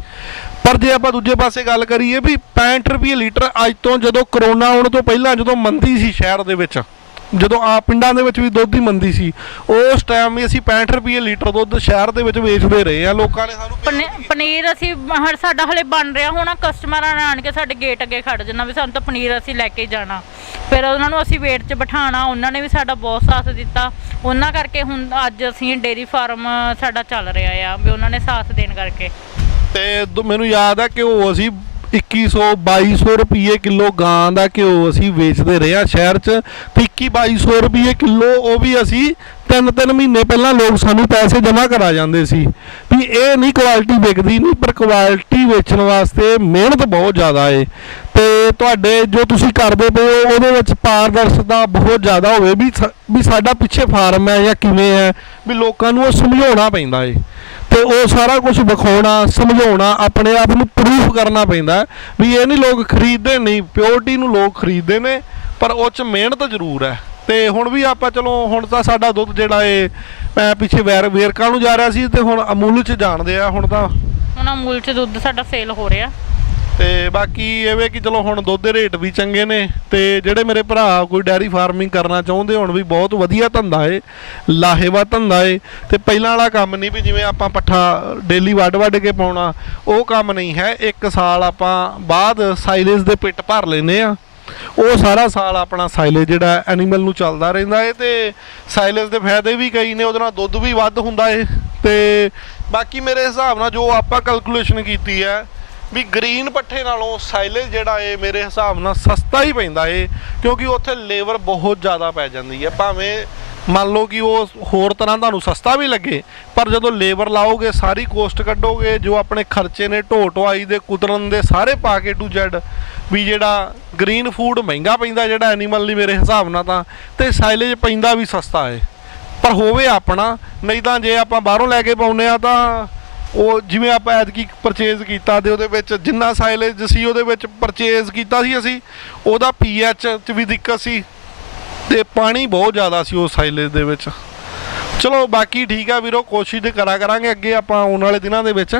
ਪਰ ਜੇ ਆਪਾਂ ਦੂਜੇ ਪਾਸੇ ਗੱਲ ਕਰੀਏ ਵੀ 65 ਰੁਪਏ ਲੀਟਰ, ਅੱਜ ਤੋਂ ਜਦੋਂ ਕਰੋਨਾ ਆਉਣ ਤੋਂ ਪਹਿਲਾਂ, ਜਦੋਂ ਮੰਦੀ ਸੀ ਸ਼ਹਿਰ ਦੇ ਵਿੱਚ, ਜਦੋਂ ਪਿੰਡਾਂ ਦੇ ਵਿੱਚ ਵੀ ਦੁੱਧ ਦੀ ਮੰਦੀ ਸੀ, ਉਸ ਟਾਈਮ ਵੀ ਅਸੀਂ 65 ਰੁਪਏ ਲੀਟਰ ਦੁੱਧ ਸ਼ਹਿਰ ਦੇ ਵਿੱਚ ਵੇਚਦੇ ਰਹੇ ਆ। ਲੋਕਾਂ ਨੇ ਸਾਨੂੰ ਪਨੀਰ ਅਸੀਂ ਸਾਡਾ ਹਲੇ ਬਣ ਰਿਹਾ ਹੋਣਾ, ਕਸਟਮਰਾਂ ਨੇ ਆਣ ਕੇ ਸਾਡੇ ਗੇਟ ਅੱਗੇ ਖੜ ਜਾਣਾ ਵੀ ਸਾਨੂੰ ਤਾਂ ਪਨੀਰ ਅਸੀਂ ਲੈ ਕੇ ਜਾਣਾ। ਫਿਰ ਉਹਨਾਂ ਨੂੰ ਅਸੀਂ ਵੇਟ 'ਚ ਬਿਠਾਉਣਾ, ਉਹਨਾਂ ਨੇ ਵੀ ਸਾਡਾ ਬਹੁਤ ਸਾਥ ਦਿੱਤਾ। ਉਹਨਾਂ ਕਰਕੇ ਹੁਣ ਅੱਜ ਅਸੀਂ ਡੇਅਰੀ ਫਾਰਮ ਸਾਡਾ ਚੱਲ ਰਿਹਾ ਆ, ਵੀ ਉਹਨਾਂ ਨੇ ਸਾਥ ਦੇਣ ਕਰਕੇ। ਤੇ ਮੈਨੂੰ ਯਾਦ ਆ ਕਿ ਉਹ ਅਸੀਂ 2100-2200 ਰੁਪਏ ਕਿਲੋ ਗਾਂ ਦਾ ਘਿਓ ਅਸੀਂ ਵੇਚਦੇ ਰਹੇ ਆ ਸ਼ਹਿਰ 'ਚ, ਤੇ 2100-2200 ਰੁਪਏ ਕਿਲੋ ਉਹ ਵੀ ਅਸੀਂ 3-3 ਮਹੀਨੇ ਪਹਿਲਾਂ ਲੋਕ ਸਾਨੂੰ ਪੈਸੇ ਜਮ੍ਹਾਂ ਕਰਾ ਜਾਂਦੇ ਸੀ। ਵੀ ਇਹ ਨਹੀਂ ਕੁਆਲਿਟੀ ਵਿਕਦੀ ਨਹੀਂ, ਪਰ ਕੁਆਲਿਟੀ ਵੇਚਣ ਵਾਸਤੇ ਮਿਹਨਤ ਬਹੁਤ ਜ਼ਿਆਦਾ ਏ। ਤੇ ਤੁਹਾਡੇ ਜੋ ਤੁਸੀਂ ਕਰਦੇ ਪਏ ਹੋ ਉਹਦੇ ਵਿੱਚ ਪਾਰਦਰਸ਼ਤਾ ਬਹੁਤ ਜ਼ਿਆਦਾ ਹੋਵੇ, ਵੀ ਸਾਡਾ ਪਿੱਛੇ ਫਾਰਮ ਹੈ ਜਾਂ ਕਿਵੇਂ ਹੈ, ਵੀ ਲੋਕਾਂ ਨੂੰ ਉਹ ਸਮਝਾਉਣਾ ਪੈਂਦਾ ਏ। ਤੇ ਉਹ ਸਾਰਾ ਕੁਝ ਵਿਖਾਉਣਾ, ਸਮਝਾਉਣਾ, ਆਪਣੇ ਆਪ ਨੂੰ ਪ੍ਰੂਫ ਕਰਨਾ ਪੈਂਦਾ ਵੀ ਇਹ ਨਹੀਂ ਲੋਕ ਖਰੀਦਦੇ ਨਹੀਂ, ਪਿਓਰਟੀ ਨੂੰ ਲੋਕ ਖਰੀਦਦੇ ਨੇ, ਪਰ ਉਹ 'ਚ ਮਿਹਨਤ ਜ਼ਰੂਰ ਹੈ। ਤੇ ਹੁਣ ਵੀ ਆਪਾਂ ਚਲੋ, ਹੁਣ ਤਾਂ ਸਾਡਾ ਦੁੱਧ ਜਿਹੜਾ ਇਹ ਪਿੱਛੇ ਵੇਰਕਾ ਨੂੰ ਜਾ ਰਿਹਾ ਸੀ, ਤੇ ਹੁਣ ਅਮੂਲ 'ਚ ਜਾਣਦੇ ਆ। ਹੁਣ ਅਮੂਲ 'ਚ ਦੁੱਧ ਸਾਡਾ ਸੇਲ ਹੋ ਰਿਹਾ। ਤੇ ਬਾਕੀ ਇਹ ਕਿ ਚਲੋ ਹੁਣ ਦੁੱਧ ਦੇ ਰੇਟ ਵੀ ਚੰਗੇ ਨੇ, ਤੇ ਜਿਹੜੇ ਮੇਰੇ ਭਰਾ ਕੋਈ ਡੈਰੀ ਫਾਰਮਿੰਗ ਕਰਨਾ ਚਾਹੁੰਦੇ ਹੁਣ ਵੀ ਬਹੁਤ ਵਧੀਆ ਧੰਦਾ ਏ, ਲਾਹੇਵੰਦ ਧੰਦਾ ਏ। ਤੇ ਪਹਿਲਾਂ ਵਾਲਾ ਕੰਮ ਨਹੀਂ ਵੀ ਜਿਵੇਂ ਆਪਾਂ ਪੱਠਾ ਡੇਲੀ ਵੱਢ ਕੇ ਪਾਉਣਾ, ਉਹ ਕੰਮ ਨਹੀਂ ਹੈ। 1 ਸਾਲ ਆਪਾਂ ਬਾਅਦ ਸਾਈਲੇਜ ਦੇ ਪਿੱਟ ਭਰ ਲੈਂਦੇ ਆ, ਉਹ ਸਾਰਾ ਸਾਲ ਆਪਣਾ ਸਾਈਲੇਜ ਜਿਹੜਾ ਐਨੀਮਲ ਨੂੰ ਚੱਲਦਾ ਰਹਿੰਦਾ ਏ। ਤੇ ਸਾਈਲੇਜ ਦੇ ਫਾਇਦੇ ਵੀ ਕਈ ਨੇ, ਉਹਦੇ ਨਾਲ ਦੁੱਧ ਵੀ ਵੱਧ ਹੁੰਦਾ ਏ। ਤੇ ਬਾਕੀ ਮੇਰੇ ਹਿਸਾਬ ਨਾਲ ਜੋ ਆਪਾਂ ਕੈਲਕੂਲੇਸ਼ਨ ਕੀਤੀ ਹੈ ਵੀ ਗ੍ਰੀਨ ਪੱਠੇ ਨਾਲੋਂ ਸਾਈਲੇਜ ਜਿਹੜਾ ਏ ਮੇਰੇ ਹਿਸਾਬ ਨਾਲ ਸਸਤਾ ਹੀ ਪੈਂਦਾ ਏ, ਕਿਉਂਕਿ ਉੱਥੇ ਲੇਬਰ ਬਹੁਤ ਜ਼ਿਆਦਾ ਪੈ ਜਾਂਦੀ ਹੈ। ਭਾਵੇਂ ਮੰਨ ਲਓ ਕਿ ਉਹ ਹੋਰ ਤਰ੍ਹਾਂ ਤੁਹਾਨੂੰ ਸਸਤਾ ਵੀ ਲੱਗੇ, ਪਰ ਜਦੋਂ ਲੇਬਰ ਲਾਓਗੇ, ਸਾਰੀ ਕੋਸਟ ਕੱਢੋਗੇ, ਜੋ ਆਪਣੇ ਖਰਚੇ ਨੇ ਢੋਆਈ ਦੇ, ਕੁਤਰਨ ਦੇ, ਸਾਰੇ ਪਾ ਕੇ ਟੂ ਜ਼ੈਡ, ਵੀ ਜਿਹੜਾ ਗ੍ਰੀਨ ਫੂਡ ਮਹਿੰਗਾ ਪੈਂਦਾ ਜਿਹੜਾ ਐਨੀਮਲ ਲਈ ਮੇਰੇ ਹਿਸਾਬ ਨਾਲ ਤਾਂ, ਤੇ ਸਾਈਲੇਜ ਪੈਂਦਾ ਵੀ ਸਸਤਾ ਏ, ਪਰ ਹੋਵੇ ਆਪਣਾ। ਨਹੀਂ ਤਾਂ ਜੇ ਆਪਾਂ ਬਾਹਰੋਂ ਲੈ ਕੇ ਪਾਉਂਦੇ ਆ ਤਾਂ ਉਹ ਜਿਵੇਂ ਆਪਾਂ ਐਤਕੀ ਪਰਚੇਜ਼ ਕੀਤਾ, ਤੇ ਉਹਦੇ ਵਿੱਚ ਜਿੰਨਾ ਸਾਈਲੇਜ ਸੀ ਉਹਦੇ ਵਿੱਚ ਪਰਚੇਜ਼ ਕੀਤਾ ਸੀ ਅਸੀਂ, ਉਹਦਾ ਪੀਐਚ 'ਚ ਵੀ ਦਿੱਕਤ ਸੀ, ਤੇ ਪਾਣੀ ਬਹੁਤ ਜ਼ਿਆਦਾ ਸੀ ਉਸ ਸਾਈਲੇਜ ਦੇ ਵਿੱਚ। ਚਲੋ ਬਾਕੀ ਠੀਕ ਆ ਵੀਰੋ, ਕੋਸ਼ਿਸ਼ ਤੇ ਕਰਾਂਗੇ ਅੱਗੇ ਆਪਾਂ ਆਉਣ ਵਾਲੇ ਦਿਨਾਂ ਦੇ ਵਿੱਚ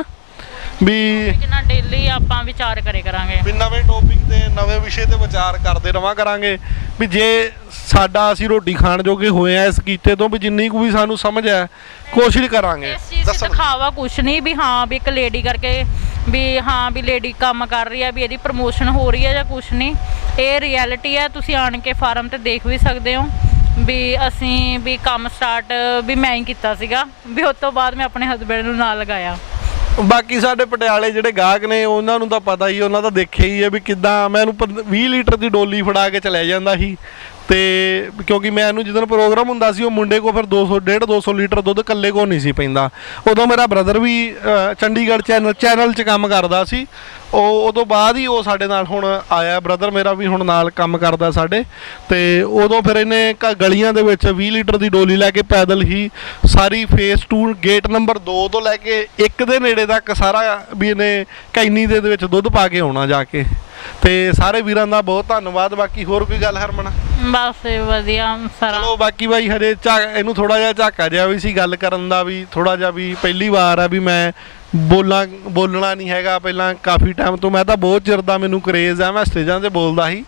ਵੀ ਜਿੰਨਾ ਡੇਲੀ ਆਪਾਂ ਵਿਚਾਰ ਕਰਾਂਗੇ, ਵੀ ਨਵੇਂ ਟੌਪਿਕ ਤੇ ਨਵੇਂ ਵਿਸ਼ੇ ਤੇ ਵਿਚਾਰ ਕਰਦੇ ਰਹਾਂ ਕਰਾਂਗੇ। ਵੀ ਜੇ ਸਾਡਾ ਅਸੀਂ ਰੋਟੀ ਖਾਣ ਜੋਗੇ ਹੋਏ ਆ ਇਸ ਕੀਤੇ ਤੋਂ, ਵੀ ਜਿੰਨੀ ਕੁ ਵੀ ਸਾਨੂੰ ਸਮਝ ਹੈ ਕੋਸ਼ਿਸ਼ ਕਰਾਂਗੇ। ਇਸ ਚੀਜ਼ 'ਚ ਦਿਖਾਵਾ ਕੁਛ ਨਹੀਂ ਵੀ ਹਾਂ ਵੀ ਇੱਕ ਲੇਡੀ ਕਰਕੇ ਵੀ ਹਾਂ ਵੀ ਲੇਡੀ ਕੰਮ ਕਰ ਰਹੀ ਹੈ, ਵੀ ਇਹਦੀ ਪ੍ਰਮੋਸ਼ਨ ਹੋ ਰਹੀ ਹੈ ਜਾਂ ਕੁਛ ਨਹੀਂ। ਇਹ ਰਿਐਲਿਟੀ ਹੈ, ਤੁਸੀਂ ਆਣ ਕੇ ਫਾਰਮ ਤੇ ਦੇਖ ਵੀ ਸਕਦੇ ਹੋ। ਵੀ ਅਸੀਂ ਵੀ ਕੰਮ ਸਟਾਰਟ ਵੀ ਮੈਂ ਹੀ ਕੀਤਾ ਸੀਗਾ, ਵੀ ਉਸ ਤੋਂ ਬਾਅਦ ਮੈਂ ਆਪਣੇ ਹਸਬੈਂਡ ਨੂੰ ਨਾਲ ਲਗਾਇਆ। ਬਾਕੀ ਸਾਡੇ ਪਟਿਆਲੇ ਜਿਹੜੇ ਗਾਹਕ ਨੇ ਉਹਨਾਂ ਨੂੰ ਤਾਂ ਪਤਾ ਹੀ, ਉਹਨਾਂ ਦਾ ਦੇਖਿਆ ਹੀ ਹੈ ਵੀ ਕਿੱਦਾਂ ਮੈਂ ਇਹਨੂੰ 20 ਲੀਟਰ ਦੀ ਡੋਲੀ ਫੜਾ ਕੇ ਚਲਿਆ ਜਾਂਦਾ ਸੀ। ਤੇ ਕਿਉਂਕਿ ਮੈਂ ਇਹਨੂੰ ਜਦੋਂ ਪ੍ਰੋਗਰਾਮ ਹੁੰਦਾ ਸੀ ਉਹ ਮੁੰਡੇ ਕੋ ਫਿਰ 200 ਲੀਟਰ ਦੁੱਧ ਇਕੱਲੇ ਕੋ ਨਹੀਂ ਸੀ ਪੈਂਦਾ। ਉਦੋਂ ਮੇਰਾ ਬ੍ਰਦਰ ਵੀ ਚੰਡੀਗੜ੍ਹ ਚੈਨਲ 'ਚ ਕੰਮ ਕਰਦਾ ਸੀ। ਉਹ ਤੋਂ ਬਾਅਦ ਹੀ ਉਹ ਸਾਡੇ ਨਾਲ ਹੁਣ ਆਇਆ, ਬ੍ਰਦਰ ਮੇਰਾ ਵੀ ਹੁਣ ਨਾਲ ਕੰਮ ਕਰਦਾ ਸਾਡੇ। ਤੇ ਉਦੋਂ ਫਿਰ ਇਹਨੇ ਗਲੀਆਂ ਦੇ ਵਿੱਚ 20 ਲੀਟਰ ਦੀ ਡੋਲੀ ਲੈ ਕੇ ਪੈਦਲ ਹੀ ਸਾਰੀ ਫੇਸ 2 ਗੇਟ ਨੰਬਰ 2 ਤੋਂ ਲੈ ਕੇ 1 ਦੇ ਨੇੜੇ ਤੱਕ ਸਾਰਾ ਵੀ ਇਹਨੇ ਕੈਨੀ ਦੇ ਵਿੱਚ ਦੁੱਧ ਪਾ ਕੇ ਆਉਣਾ ਜਾ ਕੇ। ਤੇ ਸਾਰੇ ਵੀਰਾਂ ਦਾ ਬਹੁਤ ਧੰਨਵਾਦ। ਬਾਕੀ ਹੋਰ ਕੋਈ ਗੱਲ ਹਰਮਨ? ਬਸ ਵਧੀਆ ਸਾਰਾ। ਚਲੋ ਬਾਕੀ ਬਾਈ ਹਜੇ ਇਹਨੂੰ ਥੋੜਾ ਜਿਹਾ ਝਾਕਾ ਜਿਹਾ ਵੀ ਸੀ ਗੱਲ ਕਰਨ ਦਾ, ਵੀ ਥੋੜਾ ਜਿਹਾ ਵੀ ਪਹਿਲੀ ਵਾਰ ਆ ਵੀ ਮੈਂ ਬੋਲਣਾ ਨਹੀਂ ਹੈਗਾ। ਪਹਿਲਾਂ ਕਾਫੀ ਟਾਈਮ ਤੋਂ ਮੈਂ ਤਾਂ ਬਹੁਤ ਚਿਰ ਦਾ ਮੈਨੂੰ ਕਰੇਜ਼ ਆ, ਮੈਂ ਸਟੇਜਾਂ 'ਤੇ ਬੋਲਦਾ ਸੀ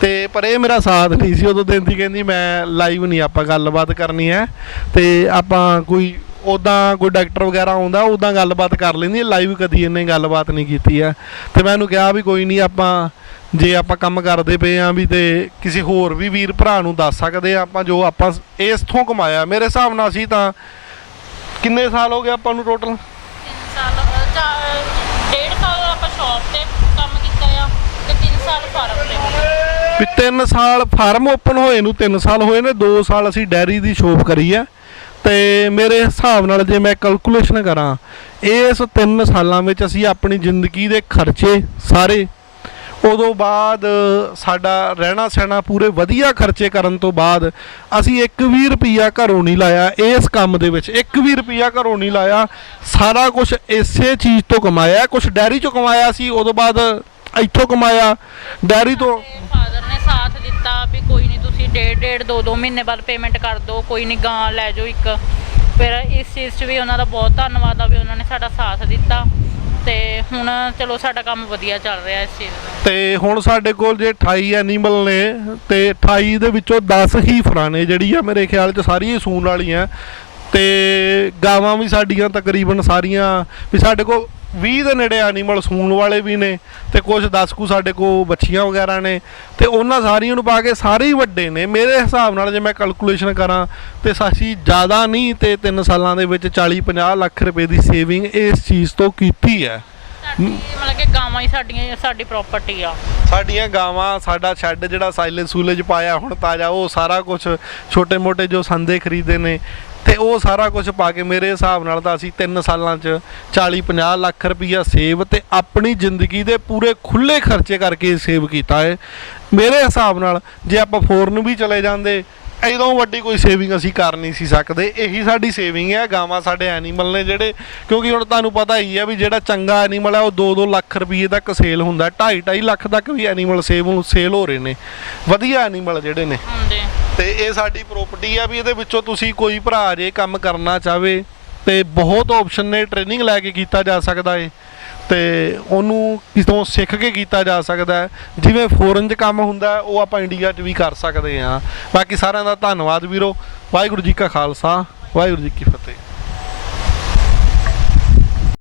ਤੇ ਪਰ ਇਹ ਮੇਰਾ ਸਾਥ ਨਹੀਂ ਸੀ ਉਦੋਂ ਦਿੰਦੀ। ਕਹਿੰਦੀ ਮੈਂ ਲਾਈਵ ਨਹੀਂ ਆਪਾਂ ਗੱਲਬਾਤ ਕਰਨੀ ਹੈ ਤੇ ਆਪਾਂ ਕੋਈ ਉੱਦਾਂ ਕੋਈ ਡਾਕਟਰ ਵਗੈਰਾ ਆਉਂਦਾ ਉੱਦਾਂ ਗੱਲਬਾਤ ਕਰ ਲੈਂਦੀ, ਲਾਈਵ ਕਦੀ ਇਹਨੇ ਗੱਲਬਾਤ ਨਹੀਂ ਕੀਤੀ ਹੈ। ਤੇ ਮੈਂ ਇਹਨੂੰ ਕਿਹਾ ਵੀ ਕੋਈ ਨਹੀਂ, ਆਪਾਂ ਜੇ ਆਪਾਂ ਕੰਮ ਕਰਦੇ ਪਏ ਆ ਵੀ ਤੇ ਕਿਸੇ ਹੋਰ ਵੀ ਵੀਰ ਭਰਾ ਨੂੰ ਦੱਸ ਸਕਦੇ ਆ ਆਪਾਂ ਜੋ ਆਪਾਂ ਇਸਥੋਂ ਕਮਾਇਆ। ਮੇਰੇ ਹਿਸਾਬ ਨਾਲ ਅਸੀਂ ਤਾਂ ਕਿੰਨੇ ਸਾਲ ਹੋ ਗਏ ਆਪਾਂ ਨੂੰ ਟੋਟਲ? 3 ਸਾਲ 1.5 ਸਾਲ ਆਪਾਂ ਸ਼ਾਪ ਤੇ ਕੰਮ ਕੀਤਾ ਆ ਤੇ 3 ਸਾਲ ਫਾਰਮ ਤੇ। ਵੀ 3 ਸਾਲ ਫਾਰਮ ਓਪਨ ਹੋਏ ਨੂੰ 3 ਸਾਲ ਹੋਏ ਨੇ, 2 ਸਾਲ ਅਸੀਂ ਡੈਰੀ ਦੀ ਸ਼ੋਪ ਕਰੀ ਆ। ਤੇ ਮੇਰੇ ਹਿਸਾਬ ਨਾਲ ਜੇ ਮੈਂ ਕੈਲਕੂਲੇਸ਼ਨ ਕਰਾਂ ਇਸ 3 ਸਾਲਾਂ ਵਿੱਚ ਅਸੀਂ ਆਪਣੀ ਜ਼ਿੰਦਗੀ ਦੇ ਖਰਚੇ ਸਾਰੇ, ਉਦੋਂ ਬਾਅਦ ਸਾਡਾ ਰਹਿਣਾ ਸਹਿਣਾ ਪੂਰੇ ਵਧੀਆ ਖਰਚੇ ਕਰਨ ਤੋਂ ਬਾਅਦ ਅਸੀਂ 1 ਵੀ ਰੁਪਈਆ ਘਰੋਂ ਨਹੀਂ ਲਾਇਆ ਇਸ ਕੰਮ ਦੇ ਵਿੱਚ। 1 ਵੀ ਰੁਪਈਆ ਘਰੋਂ ਨਹੀਂ ਲਾਇਆ, ਸਾਰਾ ਕੁਝ ਇਸੇ ਚੀਜ਼ ਤੋਂ ਕਮਾਇਆ। ਕੁਝ ਡੈਰੀ 'ਚੋਂ ਕਮਾਇਆ ਸੀ, ਉਦੋਂ ਬਾਅਦ ਇੱਥੋਂ ਕਮਾਇਆ ਡੈਰੀ ਤੋਂ। ਫਾਦਰ ਨੇ ਸਾਥ ਦਿੱਤਾ ਵੀ ਕੋਈ ਨਹੀਂ ਤੁਸੀਂ 1.5 ਮਹੀਨੇ ਬਾਅਦ ਪੇਮੈਂਟ ਕਰ ਦਿਓ, ਕੋਈ ਨਹੀਂ ਗਾਂ ਲੈ ਜਾਓ ਇੱਕ। ਫਿਰ ਇਸ ਚੀਜ਼ 'ਚ ਵੀ ਉਹਨਾਂ ਦਾ ਬਹੁਤ ਧੰਨਵਾਦ ਆ ਵੀ ਉਹਨਾਂ ਨੇ ਸਾਡਾ ਸਾਥ ਦਿੱਤਾ। ਤੇ ਹੁਣ ਚਲੋ ਸਾਡਾ ਕੰਮ ਵਧੀਆ ਚੱਲ ਰਿਹਾ ਇਸ ਚੀਜ਼ ਦਾ। ਤੇ ਹੁਣ ਸਾਡੇ ਕੋਲ ਜੇ 28 ਐਨੀਮਲ ਨੇ ਤੇ 28 ਦੇ ਵਿੱਚੋਂ 10 ਹੀ ਫਰਾਣੇ ਜਿਹੜੀ ਆ ਮੇਰੇ ਖਿਆਲ 'ਚ ਸਾਰੀਆਂ ਸੂਣ ਵਾਲੀਆਂ। ਤੇ ਗਾਵਾਂ ਵੀ ਸਾਡੀਆਂ ਤਕਰੀਬਨ ਸਾਰੀਆਂ ਵੀ ਸਾਡੇ ਕੋਲ 20 ਦੇ ਨੇੜੇ ਐਨੀਮਲ ਸੂਣ ਵਾਲੇ ਵੀ ਨੇ ਤੇ ਕੁਝ 10 ਕੁ ਸਾਡੇ ਕੋਲ ਬੱਚੀਆਂ ਵਗੈਰਾ ਨੇ। ਤੇ ਉਹਨਾਂ ਸਾਰੀਆਂ ਨੂੰ ਪਾ ਕੇ ਸਾਰੇ ਹੀ ਵੱਡੇ ਨੇ ਮੇਰੇ ਹਿਸਾਬ ਨਾਲ। ਜੇ ਮੈਂ ਕੈਲਕੂਲੇਸ਼ਨ ਕਰਾਂ ਤੇ ਅਸੀਂ ਜ਼ਿਆਦਾ ਨਹੀਂ ਤੇ 3 ਸਾਲਾਂ ਦੇ ਵਿੱਚ 40-50 ਲੱਖ ਰੁਪਏ ਦੀ ਸੇਵਿੰਗ ਇਸ ਚੀਜ਼ ਤੋਂ ਕੀਤੀ ਹੈ। ਮਤਲਬ ਕਿ ਗਾਵਾਂ ਹੀ ਸਾਡੀ ਪ੍ਰਾਪਰਟੀ ਆ। ਸਾਡੀਆਂ ਗਾਵਾਂ, ਸਾਡਾ ਸ਼ੈੱਡ ਜਿਹੜਾ ਸਾਈਲੇਜ ਸੂਲੇਜ ਪਾਇਆ ਹੁਣ ਤਾਜ਼ਾ, ਉਹ ਸਾਰਾ ਕੁਝ ਛੋਟੇ ਮੋਟੇ ਜੋ ਸੰਦੇ ਖਰੀਦੇ ਨੇ ਤੇ ਉਹ ਸਾਰਾ ਕੁਝ ਪਾ ਕੇ ਮੇਰੇ ਹਿਸਾਬ ਨਾਲ ਤਾਂ ਅਸੀਂ 3 ਸਾਲਾਂ 'ਚ 40-50 ਲੱਖ ਰੁਪਈਆ ਸੇਵ ਤੇ ਆਪਣੀ ਜ਼ਿੰਦਗੀ ਦੇ ਪੂਰੇ ਖੁੱਲ੍ਹੇ ਖਰਚੇ ਕਰਕੇ ਸੇਵ ਕੀਤਾ ਹੈ। ਮੇਰੇ ਹਿਸਾਬ ਨਾਲ ਜੇ ਆਪਾਂ ਫੋਰਨ ਵੀ ਚਲੇ ਜਾਂਦੇ ਇਦੋਂ ਵੱਡੀ ਕੋਈ ਸੇਵਿੰਗ ਅਸੀਂ ਕਰ ਨਹੀਂ ਸੀ ਸਕਦੇ। ਇਹੀ ਸਾਡੀ ਸੇਵਿੰਗ ਹੈ। ਗਾਵਾਂ ਸਾਡੇ ਐਨੀਮਲ ਨੇ ਜਿਹੜੇ, ਕਿਉਂਕਿ ਹੁਣ ਤੁਹਾਨੂੰ ਪਤਾ ਹੀ ਹੈ ਵੀ ਜਿਹੜਾ ਚੰਗਾ ਐਨੀਮਲ ਹੈ ਉਹ 2-2 ਲੱਖ ਰੁਪਏ ਤੱਕ ਸੇਲ ਹੁੰਦਾ, 2.5-2.5 ਲੱਖ ਤੱਕ ਵੀ ਐਨੀਮਲ ਸੇਲ ਹੋ ਰਹੇ ਨੇ ਵਧੀਆ ਐਨੀਮਲ ਜਿਹੜੇ ਨੇ। ਤੇ ਇਹ ਸਾਡੀ ਪ੍ਰੋਪਰਟੀ ਆ ਵੀ ਇਹਦੇ ਵਿੱਚੋਂ ਤੁਸੀਂ ਕੋਈ ਭਰਾ ਜੇ ਕੰਮ ਕਰਨਾ ਚਾਹਵੇ ਤੇ ਬਹੁਤ ਆਪਸ਼ਨ ਨੇ। ਟ੍ਰੇਨਿੰਗ ਲੈ ਕੇ ਕੀਤਾ ਜਾ ਸਕਦਾ ਹੈ ਤੇ ਉਹਨੂੰ ਕਿਤੋਂ ਸਿੱਖ ਕੇ ਕੀਤਾ ਜਾ ਸਕਦਾ ਹੈ। ਜਿਵੇਂ ਫੋਰਨ 'ਚ ਕੰਮ ਹੁੰਦਾ ਉਹ ਆਪਾਂ ਇੰਡੀਆ 'ਚ ਵੀ ਕਰ ਸਕਦੇ ਹਾਂ। ਬਾਕੀ ਸਾਰਿਆਂ ਦਾ ਧੰਨਵਾਦ ਵੀਰੋ। ਵਾਹਿਗੁਰੂ ਜੀ ਕਾ ਖਾਲਸਾ, ਵਾਹਿਗੁਰੂ ਜੀ ਕੀ ਫਤਿਹ।